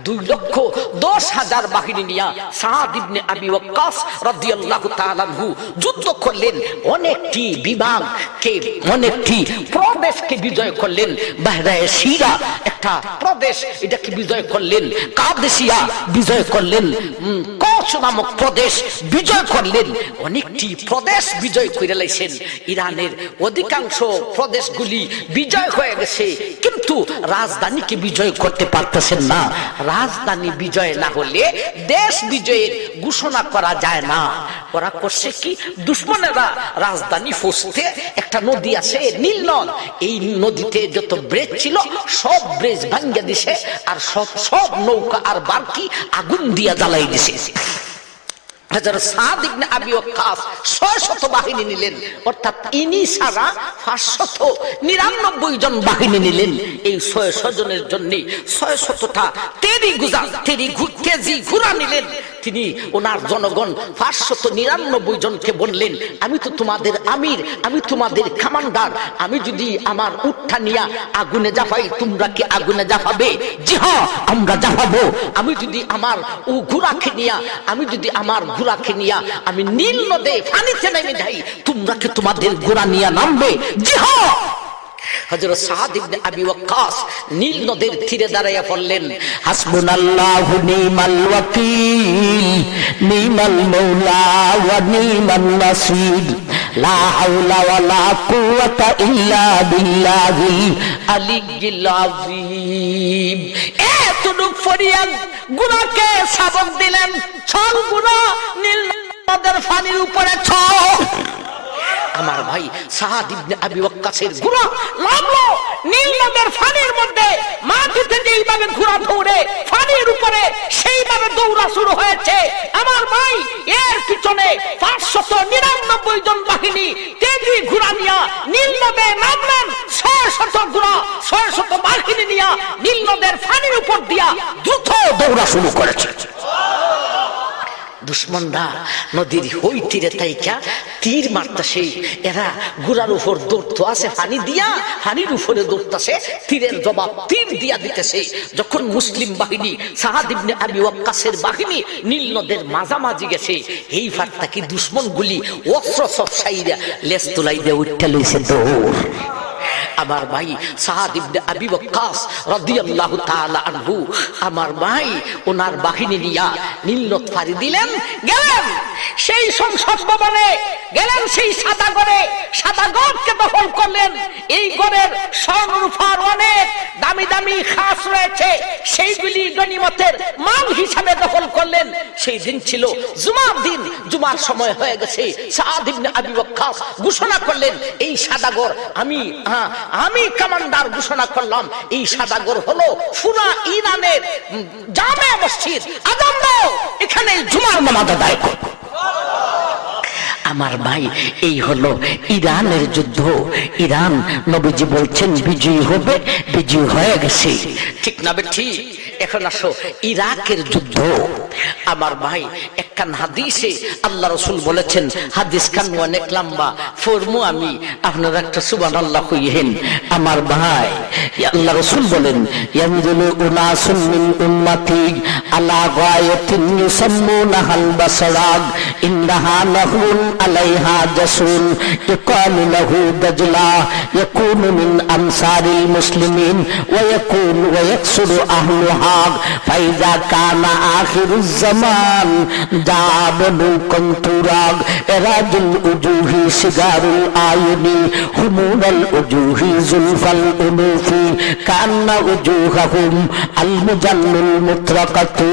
2,10,000 বাহিনী নিয়া সাদ ইবনে আবি ওয়াক্কাস রাদিয়াল্লাহু তাআলা আনহু যুদ্ধ করলেন। অনেকটি বিভাগকে, অনেকটি প্রদেশকে বিজয় করলেন। বাহরায়ে সিরা একটা প্রদেশ, এটাকে বিজয় করলেন। কাদেসিয়া বিজয় করলেন। কস নামক প্রদেশ বিজয় করলেন। অনেকটি প্রদেশ বিজয় করে লাইছেন। ইরানের অধিকাংশ প্রদেশগুলি বিজয় হয়ে গেছে, কিন্তু রাজধানীকে বিজয় করতে পারতেছেন না। রাজধানী বিজয় না হলে দেশ বিজয়ের ঘোষণা করা যায় না। ওরা করছে কি, দুশ্মনেরা রাজধানী ফসতে একটা নদী আছে নীল নদ, এই নদীতে যত ব্রিজ ছিল সব ব্রিজ ভাঙ্গা দিছে, আর সব নৌকা আর বারকি আগুন দিয়া জ্বালাই দিছে। হযরত সাদ ইবনে আবি ওয়াক্কাস 600 বাহিনী নিলেন, অর্থাৎ ইনি সারা 599 জন বাহিনী নিলেন। এই 600 জনের জন্য 600টা তেজি ঘোড়া নিলেন। তিনি ওনার জনগণ 599 জনকে বললেন, আমি তো তোমাদের আমির, আমি তোমাদের কমান্ডার, আমি যদি আমার উটটা নিয়া আগুনে জাফাই, তোমরা কি আগুনে জাফাবে? জি হ্যাঁ, আমরা জাফাবো। আমি যদি আমার ঘোড়াকে নিয়া, আমি নীল নদে পানিতে নেমে যাই, তোমরা কি তোমাদের ঘোড়া নিয়ে নামবে? জি হ্যাঁ। হযরত সাদ ইবনে আবি ওয়াক্কাস নীল নদের তীরে দাঁড়াইয়া পড়লেন, হাসবুনাল্লাহু নিমাল ওয়াকিল নিমাল মাওলা ওয়া নিমান নাসির লা হাওলা ওয়ালা কুওয়াতা ইল্লা বিল্লাহিল আলিয়্যিল আযীম। এতটুক ফরিয়াদ গুনাহকে সবক দিলেন, চল গুনাহ নীল নদের পানির উপরে চল। আমার ভাই, সাদ ইবনে আবি ওয়াক্কাসের ঘোড়া লাগলো নীল নদের পানির মধ্যে। মাটিতে যেইভাবে ঘোড়া দৌড়ে পানির উপরে, সেইভাবে দৌড়া শুরু হয়েছে। আমার ভাই, এর পিছনে 599 জন বাহিনী তেজি ঘোড়া নিয়া নীল নদে নামলেন। 600 ঘোড়া 600 বাহিনী নিয়া নীল নদের পানির উপর দিয়া দ্রুত দৌড়া শুরু করেছে। দুশ্মনরা নদীর ওই তীরে তাইকা তীর মারতেছে। এরা ঘোড়ার উপর দৌড়তো আছে, পানি দিয়া পানির উপরে দৌড়তেছে, তীরের জবাব তীর দিয়া দিতেছে। যখন মুসলিম বাহিনী সাদ ইবনে আবি ওয়াক্কাসের বাহিনী নীল নদের মাঝামাঝি গেছে, এই ফাটটা কি দুশ্মনগুলি অস্ত্র সব সাইরা লেজ তুলাই দিয়ে উঠতে লইছে দৌড়। আমার ভাই, সাদ ইবনে আবি ওয়াক্কাস রাদিয়াল্লাহু তাআলা আনহু, আমার ভাই ওনার বাহিনী নিয়া নীল নদ পাড়ি দিলেন, গেলেন সেই সংসদ ভবনে, গেলেন সেই সাদা গড়ে, সাদা গড়কে দখল করলেন। এই গড়ের স্বর্ণরূপার অনেক দামি দামি খাস রয়েছে, সেইগুলি গনিমতের মাল হিসাবে দখল করলেন। সেই দিন ছিল জুমার দিন, জুমার সময় হয়ে গেছে। সাদ ইবনে আবি ওয়াক্কাস ঘোষণা করলেন, এই সাদা গড় আমি কমান্ডার ঘোষণা করলাম। এই সাদাগর হলো পুরা ইরানের জামে মসজিদ, আযান দাও, এখানে জুমার নামাজ আদায় করো। আমার ভাই, এই হলো ইরানের যুদ্ধ। ইরান নবীজি বলছেন বিজয়ী হবে, বিজয়ী হয়ে গেছে। ঠিক না ঠিক? এখন আসো ইরাকের যুদ্ধ। আমার ভাই একখান হাদিসে আল্লাহ রাসূল বলেছেন, হাদিস খান অনেক লম্বা, ফরমু আমি, আপনারা একটা সুবহানাল্লাহ কইহেন। আমার ভাই আল্লাহ রাসূল বলেন, ইয়ানজুলু উনাসুন মিন উম্মতি আলা গায়াতিন ইউসাম্মুনাহাল বাসরাগ ইন্নাহা নাহরুন আলাইহা জাসুন ইকালু লাহু দাজলা ইয়াকুনু মিন আমসারিল মুসলিমিন ওয়া ইয়াকুনু ওয়া ইয়াকসুরু আহলুহা ফাইযা কানা আখিরুজ জামান জাবনু কন্তুরাগ এরাজুল উজুহি সিগারুল আয়ুনি হুমুনাল উজুহি জুলফাল উনুফি কান্না উজুহাহুম আল মুজান্নুল মুতরাকাতু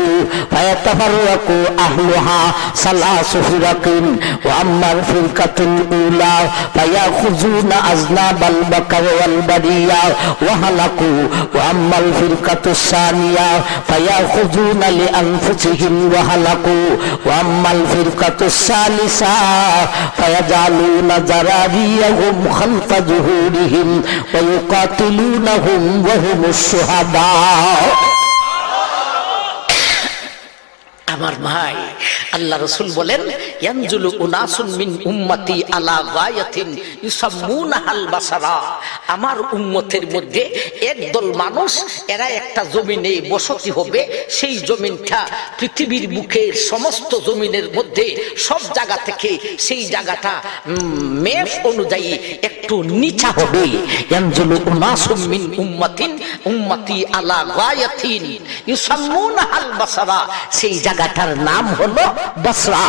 ফায়াতাফাররাকু আহলুহা সালাসু ফিরাকিন ওয়া আম্মাল ফিরকাতুল উলা ফায়াখুযুনা আযনাবাল বাকার ওয়াল বারিয়া ওয়া হালাকু ওয়া আম্মাল ফিরকাতুস সানিয়া ফায়াখুযুনা লিআনফুসিহিম ওয়া হালাকু ওয়া আম্মাল ফিরকাতুস সালিসা ফায়াজালুনা যারারিয়াহুম খালফা যুহুরিহিম ওয়া ইউকাতিলুনাহুম ওয়া হুমুশ শুহাদা। আমার ভাই আল্লাহ রাসূল বলেন, ইয়ানজুলু উনাসুন মিন উম্মতি আলা গায়াতিন ইউসাম্মুনাহাল বাসারা, আমার উম্মতের মধ্যে একদল মানুষ, এরা একটা জমিনে বসতি হবে, সেই জমিনটা পৃথিবীর বুকের সমস্ত জমিনের মধ্যে সব জায়গা থেকে সেই জায়গাটা মেপ অনুযায়ী একটু নিচা হবে। ইয়ানজুলু উনাসুন মিন উম্মতি আলা গায়াতিন ইউসাম্মুনাহাল বাসারা, সেই জায়গাটার নাম হলো বসরা।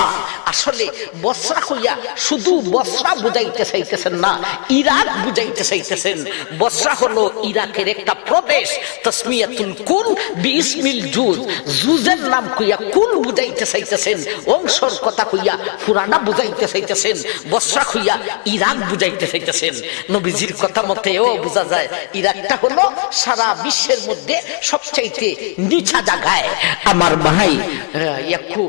আসলে বসরা হইয়া শুধু বসরা বুঝাইতে চাইতেছেন না, ইরাক বুঝাইতে চাইতেছেন। বসরা হলো ইরাকের একটা প্রদেশ। তাসমিয়াতুল কুল বিইসমিল জুজ, জুজের নাম কইয়া কুল বুঝাইতে চাইতেছেন, অংশর কথা কইয়া পুরানা বুঝাইতে চাইতেছেন, বসরা হইয়া ইরাক বুঝাইতে চাইতেছেন। নবীজির কথা মতেও বোঝা যায় ইরাকটা হলো সারা বিশ্বের মধ্যে সবচাইতে নিচা জায়গায়। আমার ভাই ইয়াকু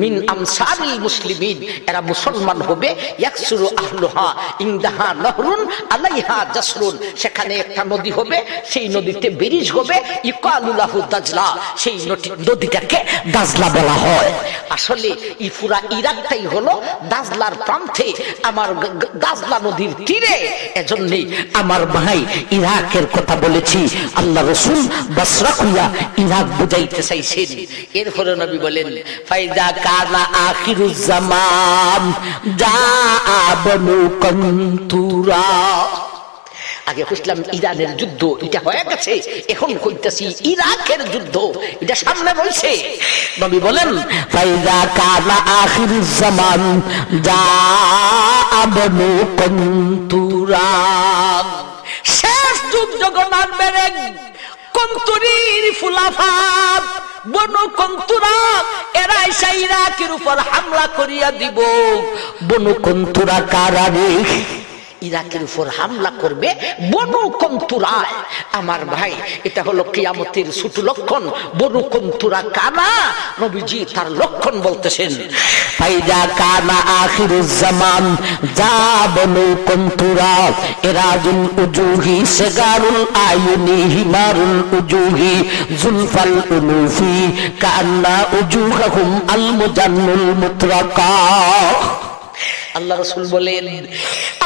মিন আমসারিল মুসলিমিন, এরা মুসলমান হবে। ইয়াকসুরু আহলুহা ইনদাহা নাহরুন আলাইহা জাসরুন, সেখানে একটা নদী হবে, সেই নদীতে ব্রিজ হবে। ইকালু লাহু দাজলা, সেই নদীটাকে দাজলা বলা হয়। আসলে এই পুরা ইরাকটাই হলো দাজলার প্রান্তে, আমার দাজলা নদীর তীরে। এজন্যই আমার ভাই ইরাকের কথা বলেছি। আল্লাহ রাসূল বসরা কইয়া ইরাক বুঝাইতে চাইছেন। এরপরে নবী বলেন, ফাইদা কানা আখিরুজ জামান জাআবনু কন্তুরা। আগে কইলাম ইরানের যুদ্ধ, এটা হয়ে গেছে, এখন কইতাছি ইরাকের যুদ্ধ, এটা সামনে রইছে। নবী বলেন, ফাইদা কানা আখিরুজ জামান জাআবনু কন্তুরা, শেষ যুগ যখন আসবে কন্তুরির ফুলাফাত বনু কন্তুরা, এরা এসে ইরাকের উপর হামলা করিয়া দিব। বনু কন্তুরা কারা রে? ইরাকের উপর হামলা করবে বনু কন্তুরায়। আমার ভাই এটা হলো কিয়ামতের ছোট লক্ষণ। বনু কন্তুরা কানা, নবীজি তার লক্ষণ বলতেছেন। ফাইদা কানা আখিরুজ জামান যা বনু কন্তুরা ইরাজুল উজুহি সিগারুল আয়ুনি হিমারুল উজুহি জুলফাল উনুফি কান্না উজুহাহুম আল মুজান্নুল মুতরাকা। আল্লাহ রাসূল বলেন,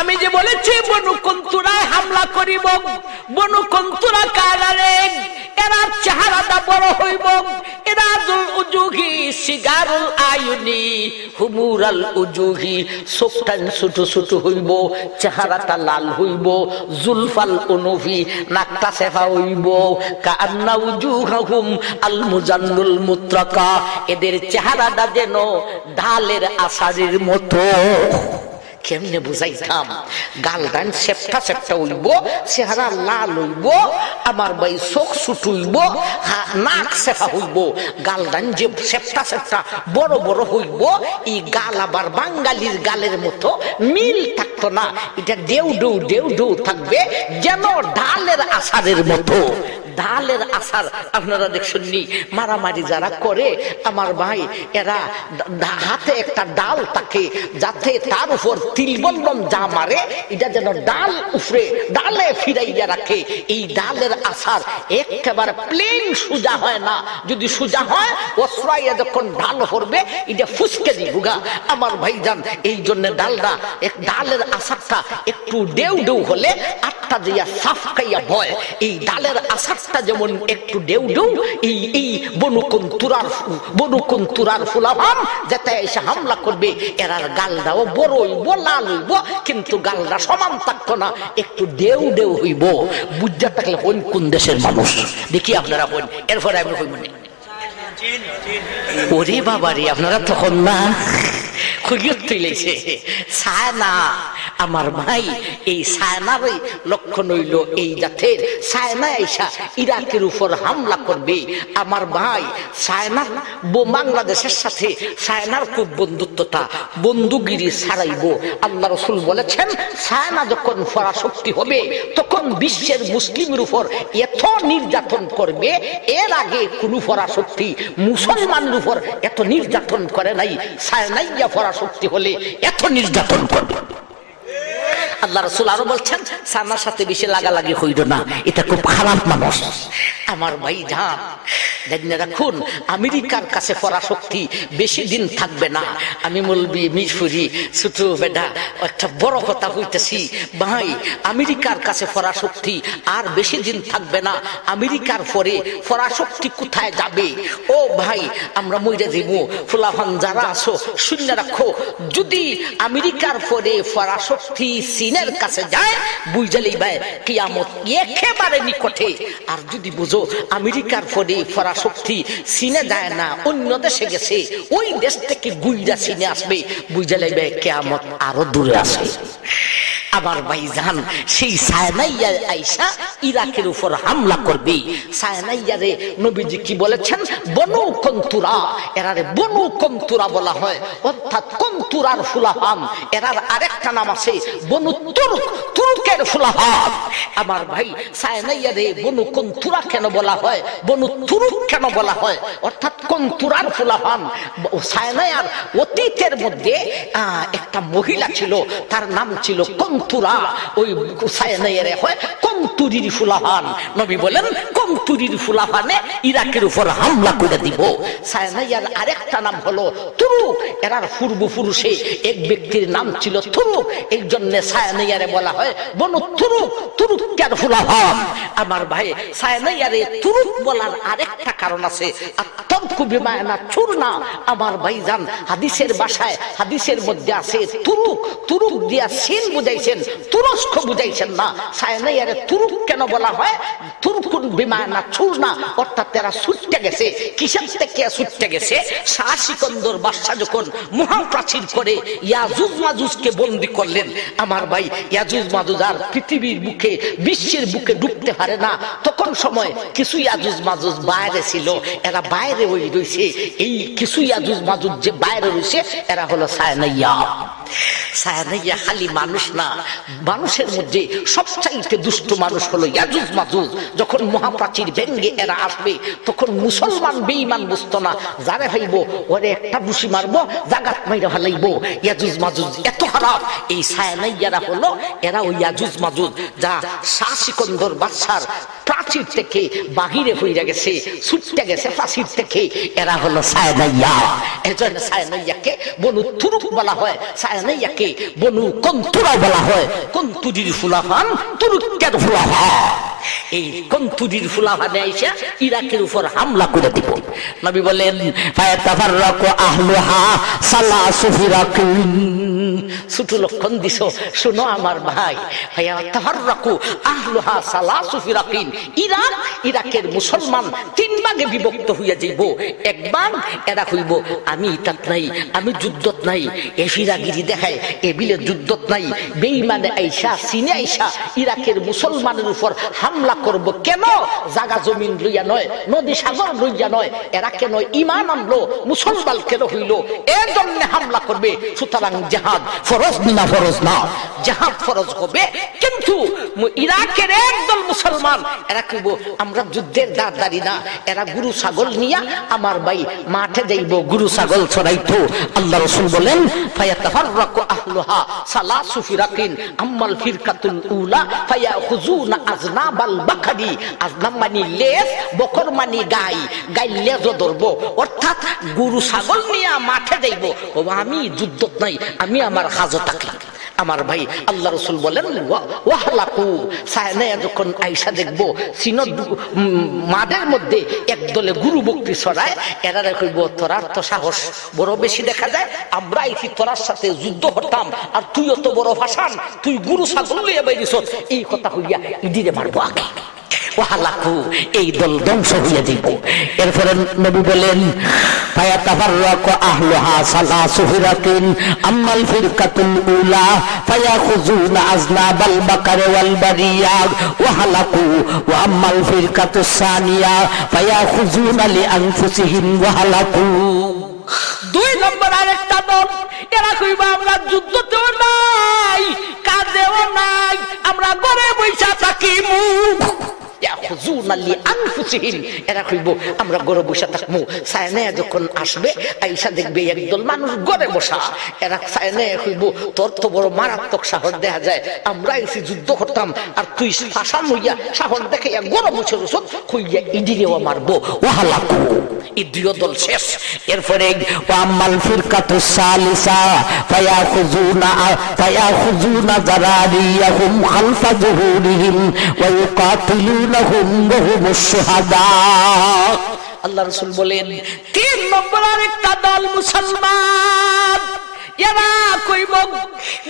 আমি যে বলেছি বনু কন্তুরায় হামলা করিব। বনু কন্তুরা কারা রে? এরা চেহারাটা বড় হইব। ইরাজুল উজুহি সিগারুল আয়ুনি হুমুরাল উজুহি, চোখটা ছোট ছোট হইব, চেহারাটা লাল হইব। জুলফাল উনুফি, নাকটা চেপা হইব। কান্না উজুহাহুম আল মুজান্নুল মুতরাকা, এদের চেহারাটা যেন ঢালের আষাঢ়ের মতো। কেমনে বুঝাইতাম? গালদান সেপটা সেপটা হইব, চেহারা লাল হইব, আমার ভাই চোখ ছোট হইব, নাক চেপা হইব। গালদান যে সেপটা সেপটা বড় বড় হইব, এই গাল আবার বাঙালির গালের মতো মিল থাকতো না, এটা দেউ ডেউ থাকবে, যেন ঢালের আষাঢ়ের মতো। ডালের আসার আপনারা দেখছেননি, মারামারি যারা করে আমার ভাই এরা হাতে একটা ডাল থাকে, যাতে তার উপর তিল বলবম যা মারে এটা যেন ডাল উপরে ডালে ফিরাইয়া রাখে। এই ডালের আসার একেবারে প্লেন সোজা হয় না, যদি সোজা হয় অস্ত্রাইয়া যখন ডাল পড়বে এটা ফুসকে দিবুগা আমার ভাইজান। এই জন্য ডালের আসারটা একটু ডেউ ডেউ হলে আটটা দিয়া সাফ খাইয়া ভয়। এই ডালের আসারটা যেমন একটু ডেউ ডেউ, এই বনুকুন্তুরার ফুলাভাম যাতে এসে হামলা করবে, এরার গালটাও বড় হইব লাল হইব, কিন্তু গালটা সমান থাকতো না, একটু ডেউ ডেউ হইব। বুঝা থাকলে হইন কোন দেশের মানুষ দেখি আপনারা হইন, এরপরে আমি হইব না। ওরে বাবারে আপনারা তখন না সায়না আমার ভাই, এই সায়নারই লক্ষণ হইল এই জাতের সায়না আইসা ইরাকের উপর হামলা করবে। আমার ভাই সায়না বাংলাদেশের সাথে সায়নার খুব বন্ধুত্বতা, বন্ধুগিরি ছাড়াইব। আল্লাহ রসুল বলেছেন সায়না যখন পরাশক্তি হবে তখন বিশ্বের মুসলিমের উপর এত নির্যাতন করবে, এর আগে কোন পরাশক্তি মুসলমানের উপর এত নির্যাতন করে নাই। সায়নাইয়া পরাশক্তি হলে এত নির্যাতন করবে। আল্লাহ রাসূল আরো বলছেন সানার সাথে বেশি লাগালাগি হইল না, এটা খুব খারাপ মানুষ। আমার ভাই জান জানিয়ে রাখুন, আমেরিকার কাছে পরাশক্তি বেশি দিন থাকবে না। আমি মৌলবি মিরপুরি ছোট বেটা একটা বড় কথা হইতেছি ভাই, আমেরিকার কাছে পরাশক্তি আর বেশি দিন থাকবে না। আমেরিকার পরে পরাশক্তি কোথায় যাবে? ও ভাই আমরা মইরা দিব। ফুলাফান যারা আছো শুনে রাখো, যদি আমেরিকার পরে পরাশক্তি চীনের কাছে যায় বুঝালেই ভাই কিয়ামত একেবারে নিকটে। আর যদি বুঝো আমেরিকার পরে পরাশক্তি চীনে যায় না, অন্য দেশে গেছে, ওই দেশ থেকে গুইরা চীনে আসবে, বুঝালেই ভাই কিয়ামত আরো দূরে আছে। আমার ভাইজান সেই সায়নাইয়া আইসা ইরাকের উপর হামলা করবে। সায়নাইয়ারে নবীজি কি বলেছেন? বনু কন্তুরা, এরারে বনু কন্তুরা বলা হয়, অর্থাৎ কন্তুরার ফুলাফান। এরার আরেকটা নাম আছে বনু তুর্ক, তুর্কের ফুলাফান। আমার ভাই সায়নাইয়ারে বনু কন্তুরা কেন বলা হয়, বনু তুর্ক কেন বলা হয়? অর্থাৎ কন্তুরার ফুলাফান। সায়নাইয়ার অতীতের মধ্যে একটা মহিলা ছিল, তার নাম ছিল কন্তুরা। ওই সায়নাইয়ারে হয় কন্তুরির ফুলাফান। নবী বলেন কন্তুরির ফুলাফানে ইরাকের উপর হামলা করে দিব। সায়নাইয়ার আরেকটা নাম হলো তুরুক। এরার পূর্বপুরুষে এক ব্যক্তির নাম ছিল তুরুক, এই জন্য সায়নাইয়ারে বলা হয় বনু তুরুক, তুরুকের ফুলাফান। আমার ভাই সায়নাইয়ারে তুরুক বলার আরেকটা কারণ আছে, আতঙ্ক বিমায়না চূর্ণা। আমার ভাইজান হাদিসের ভাষায়, হাদিসের মধ্যে আছে তুরুক, তুরুক দিয়া সিন বুঝাইছেন, তুরস্ক বুঝাইছেন না। সায়নাইয়ারে তুরুক কেন বলা হয়? তুরকুন বিমায়না চূর্ণা, অর্থাৎ এরা ছুটতে গেছে। কিসের থেকে ছুটতে গেছে? শাহ সিকন্দর বাদশা যখন মহাপ্রাচীর করে ইয়াজুজ মাজুজকে বন্দী করলেন, আমার ভাই ইয়াজুজ মাজুজ আর পৃথিবীর বুকে বিশ্বের বুকে ঢুকতে পারে না, তখন সময় কিছু ইয়াজুজ মাজুজ বাইরে ছিল, এরা বাইরে ওই রয়েছে। এই কিছু ইয়াজুজ মাজুজ যে বাইরে রয়েছে এরা হলো সায়নাইয়া। সায়নাইয়া খালি মানুষ না, মানুষের মধ্যে সবচাইতে দুষ্ট মানুষ হলো ইয়াজুজ মাজুজ। যখন মহাপ্রাচীর ভেঙ্গে এরা আসবে তখন মুসলমান বেঈমান বুঝতো না, যারে ভাইব ওরে একটা বুসি মারবো, জাগাত মাইরা ফেলাইবো। ইয়াজুজ মাজুজ এত খারাপ। এই সায়নাইয়ারা হলো এরা ওই ইয়াজুজ মাজুজ যা শাহ সিকন্দর বাদশার প্রাচীর থেকে বাহিরে হইয়া গেছে, ছুটতে গেছে প্রাচীর থেকে। এরা হলো সায়নাইয়া। এজন্য সায়নাইয়াকে বনু তুরুক বলা হয়, সায়নাইয়াকে বনু কন্তুরা বলা হয়। কন্তুরির ফুলাফান, তুরুকের ফুলাফান। এই কন্তুরির ফুলাফানে আইসা ইরাকের উপর হামলা করে দিব। নবী বলেন ফায়াতাফাররাকু আহলুহা সালাসু ফিরাকিন। ছোট লক্ষণ দিছ, শুনো আমার ভাই। ফায়াতাফাররাকু আহলুহা সালাসু ফিরাকিন। ইরাক, ইরাকের মুসলমান তিন ভাগে বিভক্ত হইয়া যাইব। এক ভাগ এরা হইব আমি ইতাত নাই, আমি যুদ্ধত নাই, এ ফিরাগিরি দেখায়, এ বিলে যুদ্ধত নাই। বেঈমানে আইসা চীনে আইসা ইরাকের মুসলমানের উপর হামলা করব। কেন? জাগা জমিন লইয়া নয়, নদী সাগর লইয়া নয়। এরা কেন ইমান আনলো, মুসলমান কেন হইল, এর জন্য হামলা করবে। সুতরাং জিহাদ ফরজ না ফরজ না, জাহাদ ফরজ হবে, কিন্তু ইরাকের একদল মুসলমান এরা কইব আমরা যুদ্ধের দাঁড়ারি না, এরা গরু ছাগল নিয়া আমার ভাই মাঠে যাইব গরু ছাগল চড়াইতো। আল্লাহ রাসূল বলেন ফায়াতাফাররাকু আহলুহা সালাসু ফিরাকিন আম্মাল ফিরকাতুল উলা ফায়াখুযুনা আযনাবাল বাকরি। আযনাব মানে লেজ, বকর মানে গাই, গাই লেজ ধরবো, অর্থাৎ গরু ছাগল নিয়া মাঠে যাইব। ও আমি যুদ্ধ নাই, আমি আমার হাজত থাকলাম। আমার ভাই আল্লাহ রাসূল বলেন ওয়াহলাকু, সায়নে যখন আয়েশা দেখবো সিনত মাঠের মধ্যে একদলে গুরু বকরি ছড়ায়, এরা কইব তোরার তো সাহস বড় বেশি দেখা যায়, আমরা এসি তোরার সাথে যুদ্ধ করতাম আর তুই অত বড় ভাষণ, তুই গুরু ছাগল লইয়া বাইরিস, এই কথা হইয়া ইদিরে মারবো আগে। ওয়াহলাকু, এই দল ধ্বংস হইয়া যাইব। এরপরে নবী বলেন ফায়াতাফাররাকু আহলুহা সালাসু ফিরাকিন আম্মাল ফিরকাতুল উলা ফায়াখুযুনা আযনাবাল বাকারি ওয়াল বারিয়া ওয়াহলাকু ওয়া আম্মাল ফিরকাতুস সানিয়া ফায়াখুযুনা লিআনফুসিহিম ওয়াহলাকু। দুই নম্বর আরেকটা দল, এরা কইবা আমরা যুদ্ধতেও নাই, কাজেও নাই, আমরা ঘরে বইসা থাকি। এরা কইব আমরা ঘরে বসে থাকবো। সায়নে যখন আসবে আয়েশা দেখবে একদল মানুষ ঘরে বসা, এরা সায়নে কইব তোর তো বড় মারাত্মক সাহস দেখা যায়, আমরা এসে যুদ্ধ করতাম আর তুই ফাঁসান হইয়া সাহস দেখে ঘরে বসে রসদ হইয়া ইদিরেও মারবো। ওয়াহলাকু, এই দুই দল শেষ। এরপরে ওয়াম্মাল ফিরকাতুস সালিসা ফায়াখুযুনা যারারিয়াহুম খালফা যুহুরিহিম ওয়া ইউকাতিলুনাহুম ওয়া হুমুশ শুহাদা। আল্লাহ রাসূল বলেন তিন নম্বর আরেকটা দল মুসলমান, এরা কইব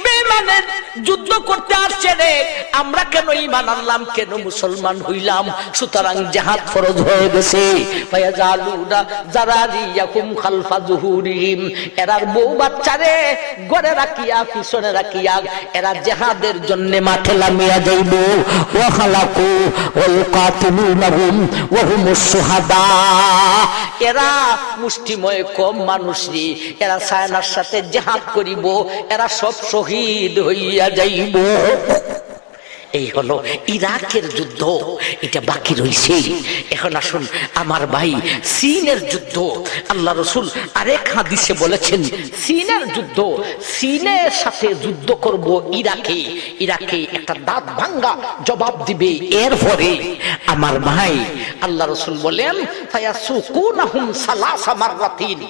বেঈমানের যুদ্ধ করতে আসছে রে, আমরা কেন ঈমান আনলাম, কেন মুসলমান হইলাম, সুতরাং জিহাদ ফরজ হয়ে গেছে। ফায়াজালুনা যারারিয়াকুম খালফা যুহুরিহিম, এরার বউ বাচ্চারে ঘরে রাখিয়া পিছনে রাখিয়া এরা জিহাদের জন্য মাঠে নামিয়া যাইব। ওয়া খালাকু ওয়া ইউকাতিলুনাহুম ওয়া হুমুশ শুহাদা। এরা মুষ্টিময় কম মানুষই, এরা সায়নার সাথে জিহাদ করিব, এরা সব শহীদ হইয়া যাইব। এই হলো ইরাকের যুদ্ধ, এটা বাকি রয়েছে। এখন আসুন আমার ভাই সিনের যুদ্ধ। আল্লাহ রাসূল আরেক হাদিসে বলেছেন সিনের যুদ্ধ, সিনের সাথে যুদ্ধ করব ইরাকে, ইরাকে একটা দাঁত ভাঙ্গা জবাব দিবে। এরপরে আমার ভাই আল্লাহ রাসূল বলেন ফায়াসুকুনাহুম সালাসা মাররাতিন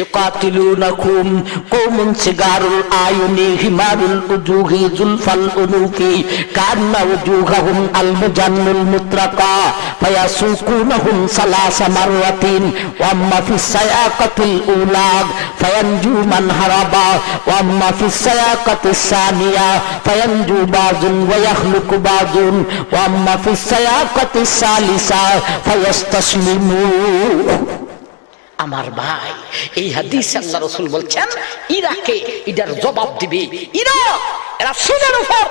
ইউকাতিলুনাকুম কওমুন সিগারুল আয়ুনি হিমারুল উজুহি জুলফাল উনুকি কান্না উজুহাহুম আল মুজান্নুল মুতরাকা ফায়াসুকুনাহুম সালাসা মাররাতিন ওয়া আম্মা ফিস সায়াকাতিল উলা ফায়ানজু মান হারাবা ওয়া আম্মা ফিস সায়াকাতিস সানিয়া ফায়ানজু বাযুন ওয়া ইয়াখলুকু বাযুন ওয়া আম্মা ফিস সায়াকাতিস সালিসা ফায়াস্তাসলিমু। আমার ভাই এই হাদিসে আল্লাহ রাসূল বলছেন ইরাকে এটার জবাব দিবে। ইরাক এরা সিনের উপর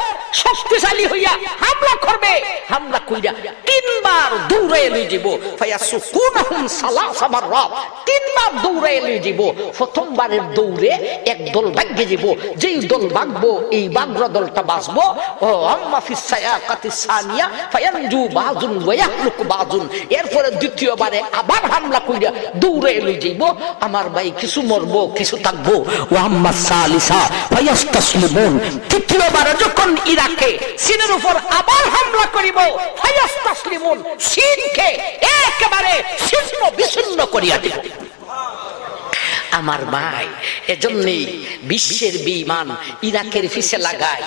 শক্তিশালী হইয়া হামলা করবে, হামলা কইরা তিনবার দৌড়ে লই যাব। ফায়াসুকুনাহুম সালাসা মাররাত, তিনবার দৌড়ে লই যাব। প্রথমবারের দৌড়ে এক দল ভাগ্যে যাব, যেই দল ভাগবো এই বাগরা দলটা বাঁচবো। ও আম্মা ফিস সায়াকাতিস সানিয়া ফায়ানজু বাযুন ওয়া ইয়াহলুকু বাযুন, এরপরে দ্বিতীয়বারে আবার হামলা কইরা দৌড়ে লই যাব। আমার ভাই কিছু মরবো কিছু থাকবো। ওয়া আম্মা সালিসা ফায়াস্তাসলিমুন, তৃতীয়বার যখন ইরাকে সিনের উপর আবার হামলা করিব ফায়াস্তাসলিমুন, সিনকে একেবারে ছিন্ন বিচ্ছিন্ন করিয়া দিব। আমার ভাই এজন্যই বিশ্বের বেঈমান ইরাকের পিছে লাগায়,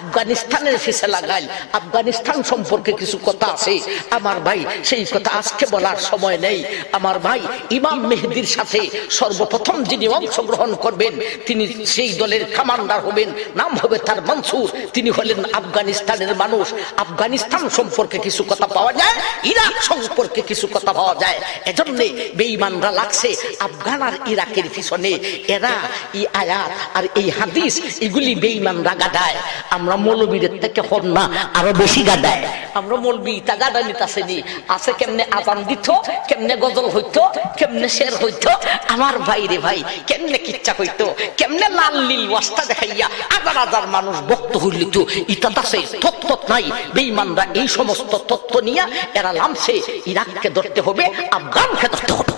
আফগানিস্তানের পিছে লাগায়। আফগানিস্তান সম্পর্কে কিছু কথা আছে আমার ভাই, সেই কথা আজকে বলার সময় নেই। আমার ভাই ইমাম মেহেদীর সাথে সর্বপ্রথম যিনি অংশগ্রহণ করবেন তিনি সেই দলের কমান্ডার হবেন, নাম হবে তার মনসুর। তিনি হলেন আফগানিস্তানের মানুষ। আফগানিস্তান সম্পর্কে কিছু কথা পাওয়া যায়, ইরাক সম্পর্কে কিছু কথা পাওয়া যায়। এজন্য বেঈমানরা লাগছে আফগান আর ইরাকে ইরাকের পিছনে এরা এই আয়াত আর এই হাদিস এগুলি বেঈমানরা গাদায়। আমরা মৌলবীদের থেকে হন না, আরো বেশি গাদায়। আমরা মৌলবী তা গাদানি তাসেনি আছে কেমনে আজান দিত, কেমনে গজল হইতো, কেমনে শের হইতো। আমার ভাই রে ভাই, কেমনে কিচ্ছা হইতো, কেমনে লাল লীল ওয়াস্তা দেখাইয়া হাজার হাজার মানুষ বক্ত হইলিত। ইটা তাসে তত্ত্ব নাই। বেঈমানরা এই সমস্ত তত্ত্ব নিয়ে এরা লামছে ইরাককে ধরতে হবে, আফগানকে ধরতে হবে।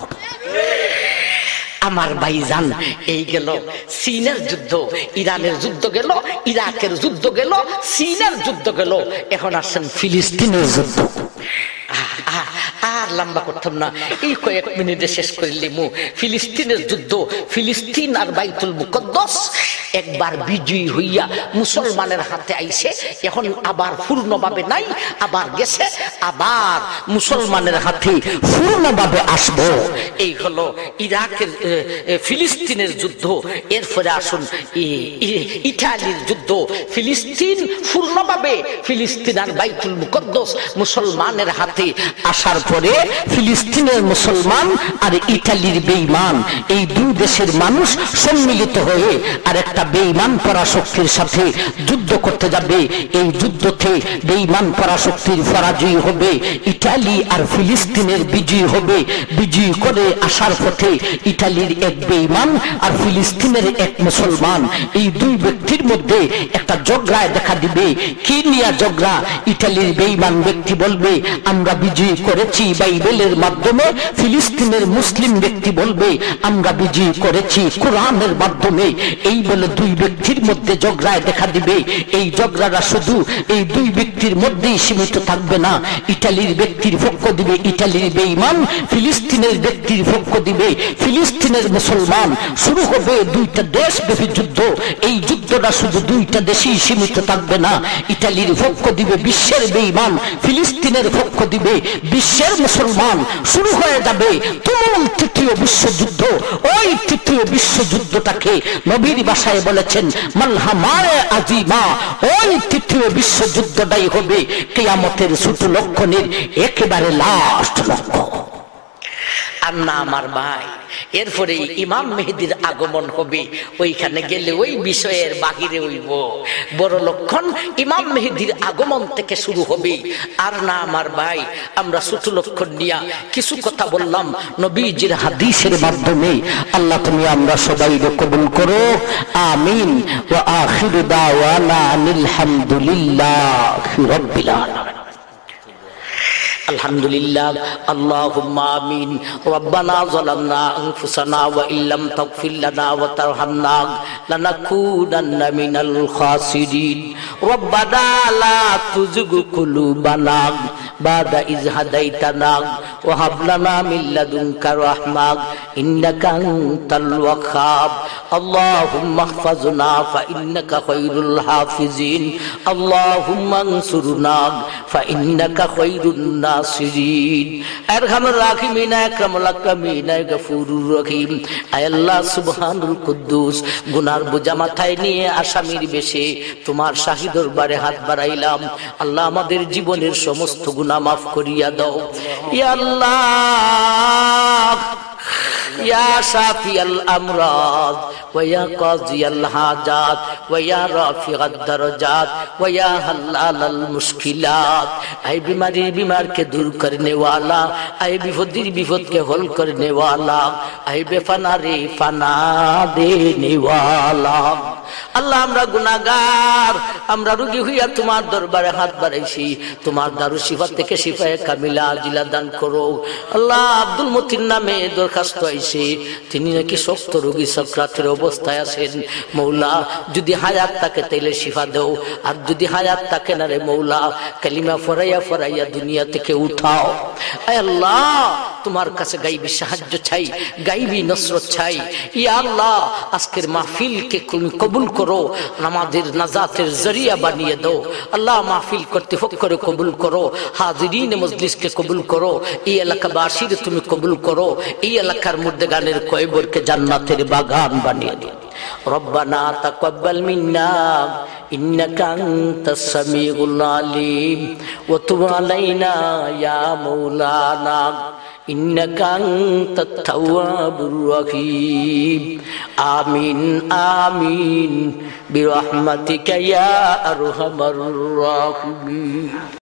আমার ভাইজান, এই গেল চীনের যুদ্ধ, ইরানের যুদ্ধ গেল, ইরাকের যুদ্ধ গেল, চীনের যুদ্ধ গেল। এখন আসেন ফিলিস্তিনের যুদ্ধ। আর লম্বা করতাম না, এই কয়েক মিনিটে শেষ করিলাম। ফিলিস্তিনের যুদ্ধ, ফিলিস্তিন আর বাইতুল মুকদ্দাস একবার বিজয়ী হইয়া মুসলমানের হাতে আইছে। এখন আবার পূর্ণভাবে নাই, আবার গেছে, আবার মুসলমানের হাতে পূর্ণভাবে আসবো। এই হলো ইরাকের ফিলিস্তিনের যুদ্ধ। এরপরে আসুন ইটালির যুদ্ধ। ফিলিস্তিন পূর্ণভাবে, ফিলিস্তিন আর বাইতুল মুকদ্দাস মুসলমানের হাতে আসার পরে ফিলিস্তিনের মুসলমান আর ইটালির বেঈমান, এই দুই দেশের মানুষ সম্মিলিত হয়ে আর একটা বেঈমান পরাশক্তির সাথে যুদ্ধ করতে যাবে। এই যুদ্ধতে বেঈমান পরাশক্তির পরাজয় হবে, ইটালি আর ফিলিস্তিনের বিজয় হবে। বিজয় করে আসার পথে ইটালির এক বেঈমান আর ফিলিস্তিনের এক মুসলমান, এই দুই ব্যক্তির মধ্যে একটা ঝগড়ায় দেখা দিবে। কি নিয়ে ঝগড়া? ইটালির বেঈমান ব্যক্তি বলবে আমরা বিজয় করেছি বাইবেলের মাধ্যমে। ফিলিস্তিনের মুসলিম ব্যক্তি বলবে আমরা বিজয় করেছি কোরআনের মাধ্যমে। এই বলে দুই ব্যক্তির মধ্যে ঝগড়ায় দেখা দিবে। এই ঝগড়াটা শুধু এই দুই ব্যক্তির মধ্যেই সীমিত থাকবে না। ইটালির ব্যক্তির পক্ষ দিবে ইটালির বেঈমান, ফিলিস্তিনের ব্যক্তির পক্ষ দিবে ফিলিস্তিনের মুসলমান। শুরু হবে দুইটা দেশব্যাপী যুদ্ধ। এই যুদ্ধটা শুধু দুইটা দেশেই সীমিত থাকবে না। ইটালির পক্ষ দিবে বিশ্বের বেঈমান, ফিলিস্তিনের পক্ষ দিবে বিশ্বের মুসলমান। শুরু হয়ে যাবে তুমুল তৃতীয় বিশ্বযুদ্ধ। ওই তৃতীয় বিশ্বযুদ্ধটাকে নবীর ভাষায় বলেছেন মালহামায়ে আজিমা। ওই তৃতীয় বিশ্বযুদ্ধটাই হবে কিয়ামতের ছোট লক্ষণের একেবারে লাস্ট লক্ষ্য। আর না আমার ভাই, এরপরে ইমাম মেহেদীর আগমন হবে। ওইখানে গেলে ওই বিষয়ের বাহিরে হইব। বড় লক্ষণ ইমাম মেহেদীর আগমন থেকে শুরু হবে। আর না আমার ভাই, আমরা ছোট লক্ষণ নিয়ে কিছু কথা বললাম নবীজির হাদিসের মাধ্যমে। আল্লাহ তুমি আমরা সবাই কবুল করো, আমিন। ওয়া আখিরু দাওয়ানা আনিল হামদুলিল্লাহি রাব্বিল আলামিন। আলহামদুলিল্লাহ, আল্লাহুম্মা আমিন। রব্বানা যালামনা আনফুসানা ওয়া ইল্লাম তাগফির লানা ওয়া তারহামনা লানাকুনান্না মিনাল খাসিরিন। রব্বানা লা তুযিগ কুলুবানা বাদা ইয হাদাইতানা ওয়া হাব লানা মিন লাদুনকা রাহমা ইন্নাকা আনতাল ওয়াহ্হাব। আল্লাহুম্মা ইহফাজনা ফা ইন্নাকা খায়রুল হাফিজিন। আল্লাহুম্মা আনসুরনা ফা ইন্নাকা খায়রুন নাসিরিন। আরহামুর রাহিমিন, আকরামুল আকরামিন, গফুরুর রহিম। আয় আল্লাহ সুবহানুল কুদ্দুস, গুনার বোঝা মাথায় নিয়ে আসামির বেশে তোমার শাহী দরবারে হাত বাড়াইলাম। আল্লাহ আমাদের জীবনের সমস্ত গুনাহ মাফ করিয়া দাও ইয়া আল্লাহ। ইয়া শাফিয়াল আমরাদ ওয়া ইয়া কাযিয়াল হাজাত ওয়া ইয়া রাফিআদ দারাজাত ওয়া ইয়া হাল্লালাল মুশকিলাত। আয় बीमारी बीमार के दूर करने वाला, आए विपत्तिर विपद के हल करने वाला, आए बेफाना रे फाना देने वाला। আল্লাহ আমরা গুনাহগার, আমরা রোগী হইয়া তোমার দরবারে হাত বাড়াইছি। তোমার দারু শিফা থেকে শিফায়ে কামিলা আজিলা দান করো। আল্লাহ আব্দুল মতিন নামে দরখাস্ত আইছে, তিনি নাকি শক্ত রোগী, সাকরাতের অবস্থায় আছেন। মৌলা যদি হায়াত থাকে তাইলে শিফা দাও, আর যদি হায়াত থাকে না রে মৌলা কালিমা ফরাইয়া ফরাইয়া দুনিয়া থেকে উঠাও। আয় আল্লাহ তোমার কাছে গাইবি সাহায্য চাই, গাইবি নসরত চাই। ইয়া আল্লাহ আজকের মাহফিলকে তুমি কবুল করো, আমাদের নাজাতের জরিয়া বানিয়ে দাও। আল্লাহ মাহফিল কর্তৃপক্ষ করে কবুল করো, হাজিরিন মজলিসকে কবুল করো, এই এলাকাবাসীর তুমি কবুল করো, এই এলাকার মধ্যে গানের কয়বরকে জান্নাতের বাগান বানিয়ে দিও। রব্বানা তাকাব্বাল মিন্না ইন্নাকা আনতাস সামিউল আলিম ওয়া তুব আলাইনা ইয়া মাওলানা ইন্নাকা আনতাত তাওয়াবুর রহিম আমিন আমিন বিরহমাতিকা ইয়া আরহামার রাহিমিন।